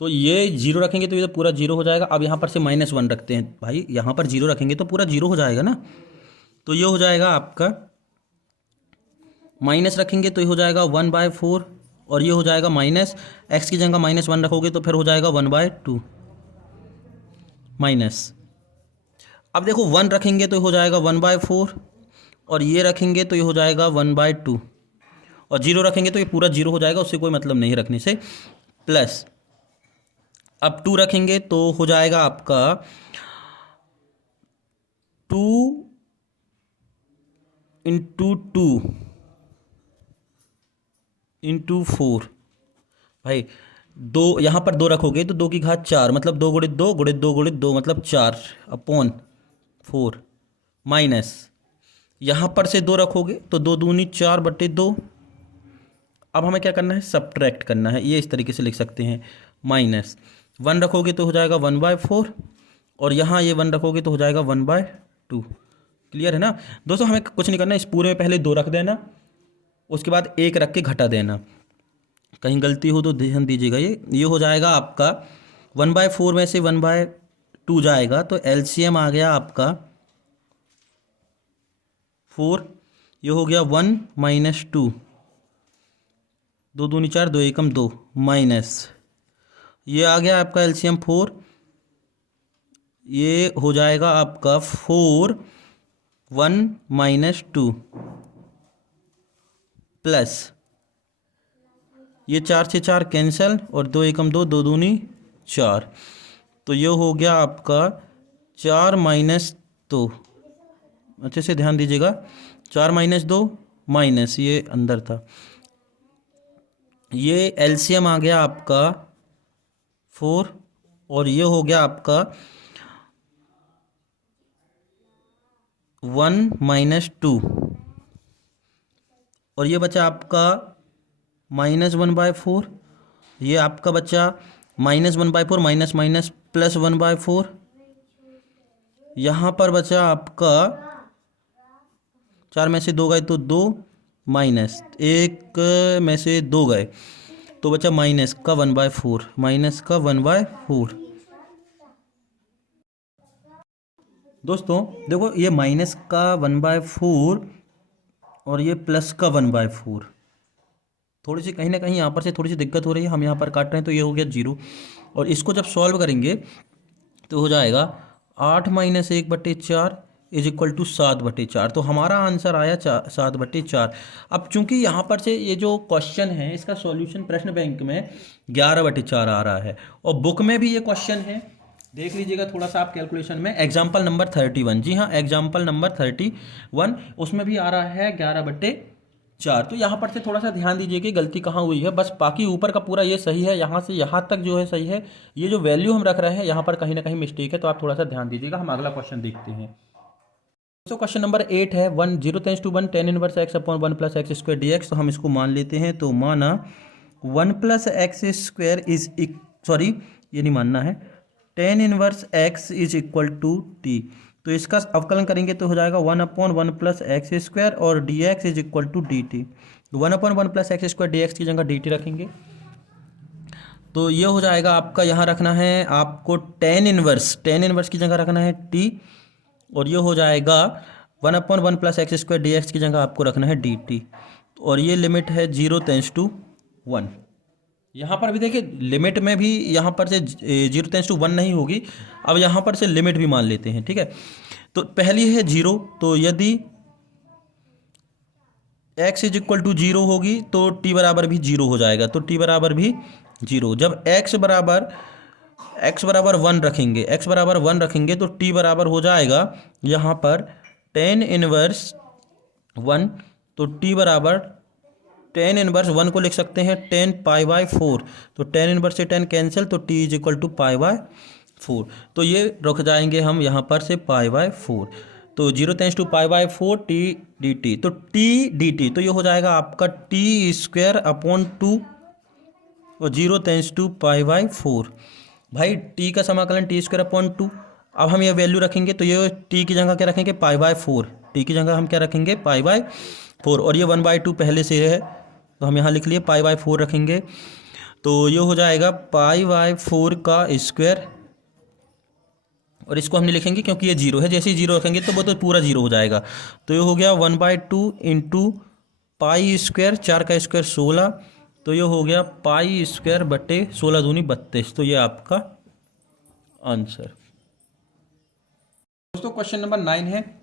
तो ये 0 रखेंगे तो ये पूरा 0 हो जाएगा। अब यहाँ पर से -1 रखते हैं भाई, यहाँ पर 0 रखेंगे तो पूरा 0 हो जाएगा ना, तो ये हो जाएगा आपका, माइनस रखेंगे तो ये हो जाएगा 1/4, और ये हो जाएगा माइनस, एक्स की जगह -1 रखोगे तो फिर हो जाएगा 1/2 माइनस। अब देखो 1 रखेंगे तो हो जाएगा 1/4, और ये रखेंगे तो ये हो जाएगा 1/2, और 0 रखेंगे तो ये पूरा 0 हो जाएगा, उससे कोई मतलब नहीं रखने से, प्लस अब 2 रखेंगे तो हो जाएगा आपका 2 × 2 × 4 भाई, 2 यहाँ पर 2 रखोगे तो 2 की घात 4, मतलब 2 × 2 × 2 × 2 मतलब 4/4 माइनस, यहाँ पर से 2 रखोगे तो 2 दूनी 4/2। अब हमें क्या करना है, सब्ट्रैक्ट करना है, ये इस तरीके से लिख सकते हैं, माइनस 1 रखोगे तो हो जाएगा 1/4, और यहाँ ये 1 रखोगे तो हो जाएगा 1/2। क्लियर है ना दोस्तों, हमें कुछ नहीं करना, इस पूरे में पहले 2 रख देना, उसके बाद 1 रख के घटा देना, कहीं गलती हो तो ध्यान दीजिएगा। ये हो जाएगा आपका 1/4 में से 1/2 जाएगा, तो एलसीएम आ गया आपका 4, ये हो गया 1 - 2, 2 दूनी 4, 2 एकम 2 माइनस, ये आ गया आपका एलसीएम 4, ये हो जाएगा आपका 4 1 - 2 प्लस, ये 4 से 4 कैंसल, और 2 एकम 2, 2 दूनी 4, तो ये हो गया आपका 4 - 2, अच्छे से ध्यान दीजिएगा, 4 माइनस 2 माइनस, ये अंदर था, ये एलसीएम आ गया आपका 4 और ये हो गया आपका 1 माइनस 2 और ये बचा आपका -1/4, ये आपका बचा -1/4 माइनस माइनस +1/4, यहाँ पर बचा आपका 4 में से 2 गए तो 2 माइनस 1 में से 2 गए तो बचा माइनस का 1/4, माइनस का 1/4। दोस्तों देखो ये माइनस का 1/4 और ये प्लस का 1/4, थोड़ी सी कहीं ना कहीं यहाँ पर से थोड़ी सी दिक्कत हो रही है, हम यहाँ पर काट रहे हैं तो ये हो गया 0 और इसको जब सॉल्व करेंगे तो हो जाएगा 8 माइनस 1/4 इज इक्वल टू 7/4। तो हमारा आंसर आया 7/4। अब चूंकि यहाँ पर से ये जो क्वेश्चन है इसका सॉल्यूशन प्रश्न बैंक में 11/4 आ रहा है और बुक में भी ये क्वेश्चन है, देख लीजिएगा थोड़ा सा आप कैलकुलेशन में, एग्जाम्पल नंबर 31, जी हाँ एग्जाम्पल नंबर 31 उसमें भी आ रहा है 11/4। तो यहाँ पर से थोड़ा सा ध्यान दीजिए कि गलती कहाँ हुई है, बस बाकी ऊपर का पूरा ये सही है, यहाँ से यहाँ तक जो है सही है, ये जो वैल्यू हम रख रहे हैं यहाँ पर कहीं ना कहीं मिस्टेक है, तो आप थोड़ा सा ध्यान दीजिएगा। हम अगला क्वेश्चन देखते हैं। तो क्वेश्चन नंबर 8 है 1 0 tense to 1 tan inverse x upon 1 plus x square dx। तो हम इसको मान लेते हैं, तो माना 1 plus x square is sorry ये नहीं मानना है, tan inverse x is equal to t। तो इसका अवकलन करेंगे तो हो जाएगा 1 अपॉन 1 प्लस एक्स स्क्वायर और dx is equal to dt। 1 upon 1 plus x square dx की जगह dt रखेंगे तो ये हो जाएगा आपका, यहाँ रखना है आपको tan इनवर्स की जगह रखना है t और ये हो जाएगा 1 upon 1 plus x square dx की जगह आपको रखना है dt और ये लिमिट है 0 टेंस टू 1। यहाँ पर भी देखिए लिमिट में भी यहाँ पर से 0 टेंस टू 1 नहीं होगी, अब यहाँ पर से लिमिट भी मान लेते हैं, ठीक है। तो पहली है 0, तो यदि x इज इक्वल टू 0 होगी तो t बराबर भी 0 हो जाएगा, तो t बराबर भी 0। जब x बराबर 1 रखेंगे, x बराबर 1 रखेंगे तो t बराबर हो जाएगा यहाँ पर tan इनवर्स 1, तो t बराबर tan इनवर्स 1 को लिख सकते हैं tan π/4, तो tan इनवर्स से tan कैंसिल तो t इज इक्वल टू π/4, तो ये रुक जाएंगे हम यहाँ पर से π/4, तो 0 टेंस टू π/4 t dt, तो t dt तो ये हो जाएगा आपका t स्क्वायर अपॉन 2 और 0 टेंस टू π/4। भाई t का समाकलन t स्क्वायर अपॉन 2, अब हम ये वैल्यू रखेंगे तो ये t की जगह क्या रखेंगे π/4, t की जगह हम क्या रखेंगे π/4 और ये 1/2 पहले से है तो हम यहाँ लिख लिए π/4 रखेंगे, तो ये हो जाएगा π/4 का स्क्वायर और इसको हम नहीं लिखेंगे क्योंकि ये 0 है, जैसे ही 0 रखेंगे तो वो तो पूरा 0 हो जाएगा, तो ये हो गया 1/2 इंटू पाई स्क्वायर, 4 का स्क्वायर 16, तो ये हो गया पाई स्क्वायर बटे 16 दूनी 32, तो ये आपका आंसर। दोस्तों क्वेश्चन नंबर 9 है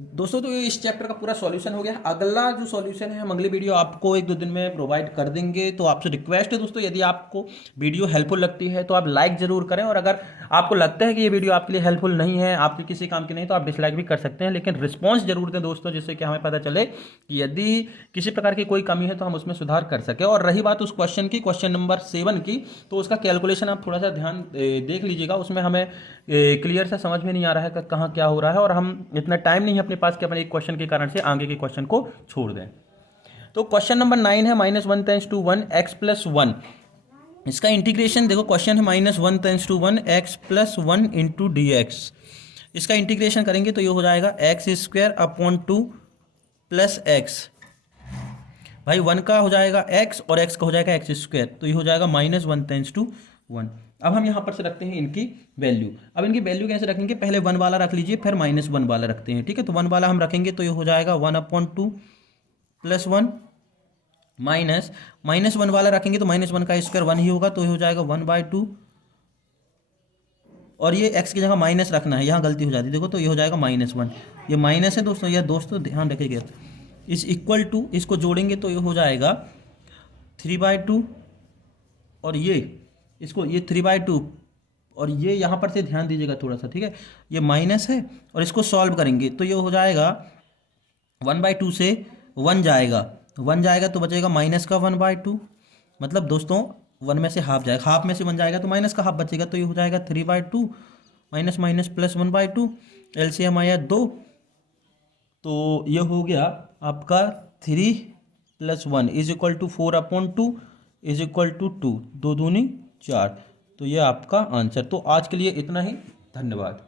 दोस्तों, तो ये इस चैप्टर का पूरा सॉल्यूशन हो गया। अगला जो सॉल्यूशन है हम अगली वीडियो आपको 1-2 दिन में प्रोवाइड कर देंगे। तो आपसे रिक्वेस्ट है दोस्तों, यदि आपको वीडियो हेल्पफुल लगती है तो आप लाइक जरूर करें, और अगर आपको लगता है कि ये वीडियो आपके लिए हेल्पफुल नहीं है, आपके किसी काम की नहीं, तो आप डिसलाइक भी कर सकते हैं, लेकिन रिस्पॉन्स जरूर दें दोस्तों, जिससे कि हमें पता चले कि यदि किसी प्रकार की कोई कमी है तो हम उसमें सुधार कर सकें। और रही बात उस क्वेश्चन की, क्वेश्चन नंबर 7 की, तो उसका कैलकुलेशन आप थोड़ा सा ध्यान देख लीजिएगा, उसमें हमें क्लियर सा समझ में नहीं आ रहा है कि कहाँ क्या हो रहा है, और हम इतना टाइम नहीं है अपने पास कि अपने एक क्वेश्चन के कारण से आगे के क्वेश्चन को छोड़ दें। तो क्वेश्चन नंबर 9 है -1 टेंस टू 1 x प्लस 1, इसका इंटीग्रेशन देखो, क्वेश्चन है -1 tends to 1 x plus 1 into dx, इसका इंटीग्रेशन करेंगे तो ये हो जाएगा x square upon 2 plus x, भाई 1 का हो जाएगा x और x का हो जाएगा एक्स स्क्वायर, तो ये हो जाएगा -1 टेंस टू 1। अब हम यहाँ पर से रखते हैं इनकी वैल्यू। अब इनकी वैल्यू कैसे रखेंगे, पहले 1 वाला रख लीजिए, फिर -1 वाला रखते हैं, ठीक है। तो 1 वाला हम रखेंगे तो ये हो जाएगा 1/2 प्लस 1 माइनस -1 वाला रखेंगे तो -1 का स्क्वायर 1 ही होगा, तो ये हो जाएगा 1/2, और ये x की जगह माइनस रखना है, यहाँ गलती हो जाती है देखो, तो ये हो जाएगा -1, ये माइनस है दोस्तों, यह दोस्तों ध्यान रखिएगा, इस इक्वल टू इसको जोड़ेंगे तो ये हो जाएगा 3/2, और ये इसको ये 3/2 और ये यहाँ पर से ध्यान दीजिएगा थोड़ा सा, ठीक है। ये माइनस है और इसको सॉल्व करेंगे तो ये हो जाएगा 1/2 से 1 जाएगा, 1 जाएगा तो बचेगा माइनस का 1/2, मतलब दोस्तों 1 में से हाफ जाएगा, हाफ में से 1 जाएगा तो माइनस का हाफ बचेगा, तो ये हो जाएगा 3/2 माइनस माइनस प्लस 1/2, एलसीएम आया 2, तो ये हो गया आपका 3 + 1 = 4/2 = 2, 2 दूनी 4। तो ये आपका आंसर। तो आज के लिए इतना ही, धन्यवाद।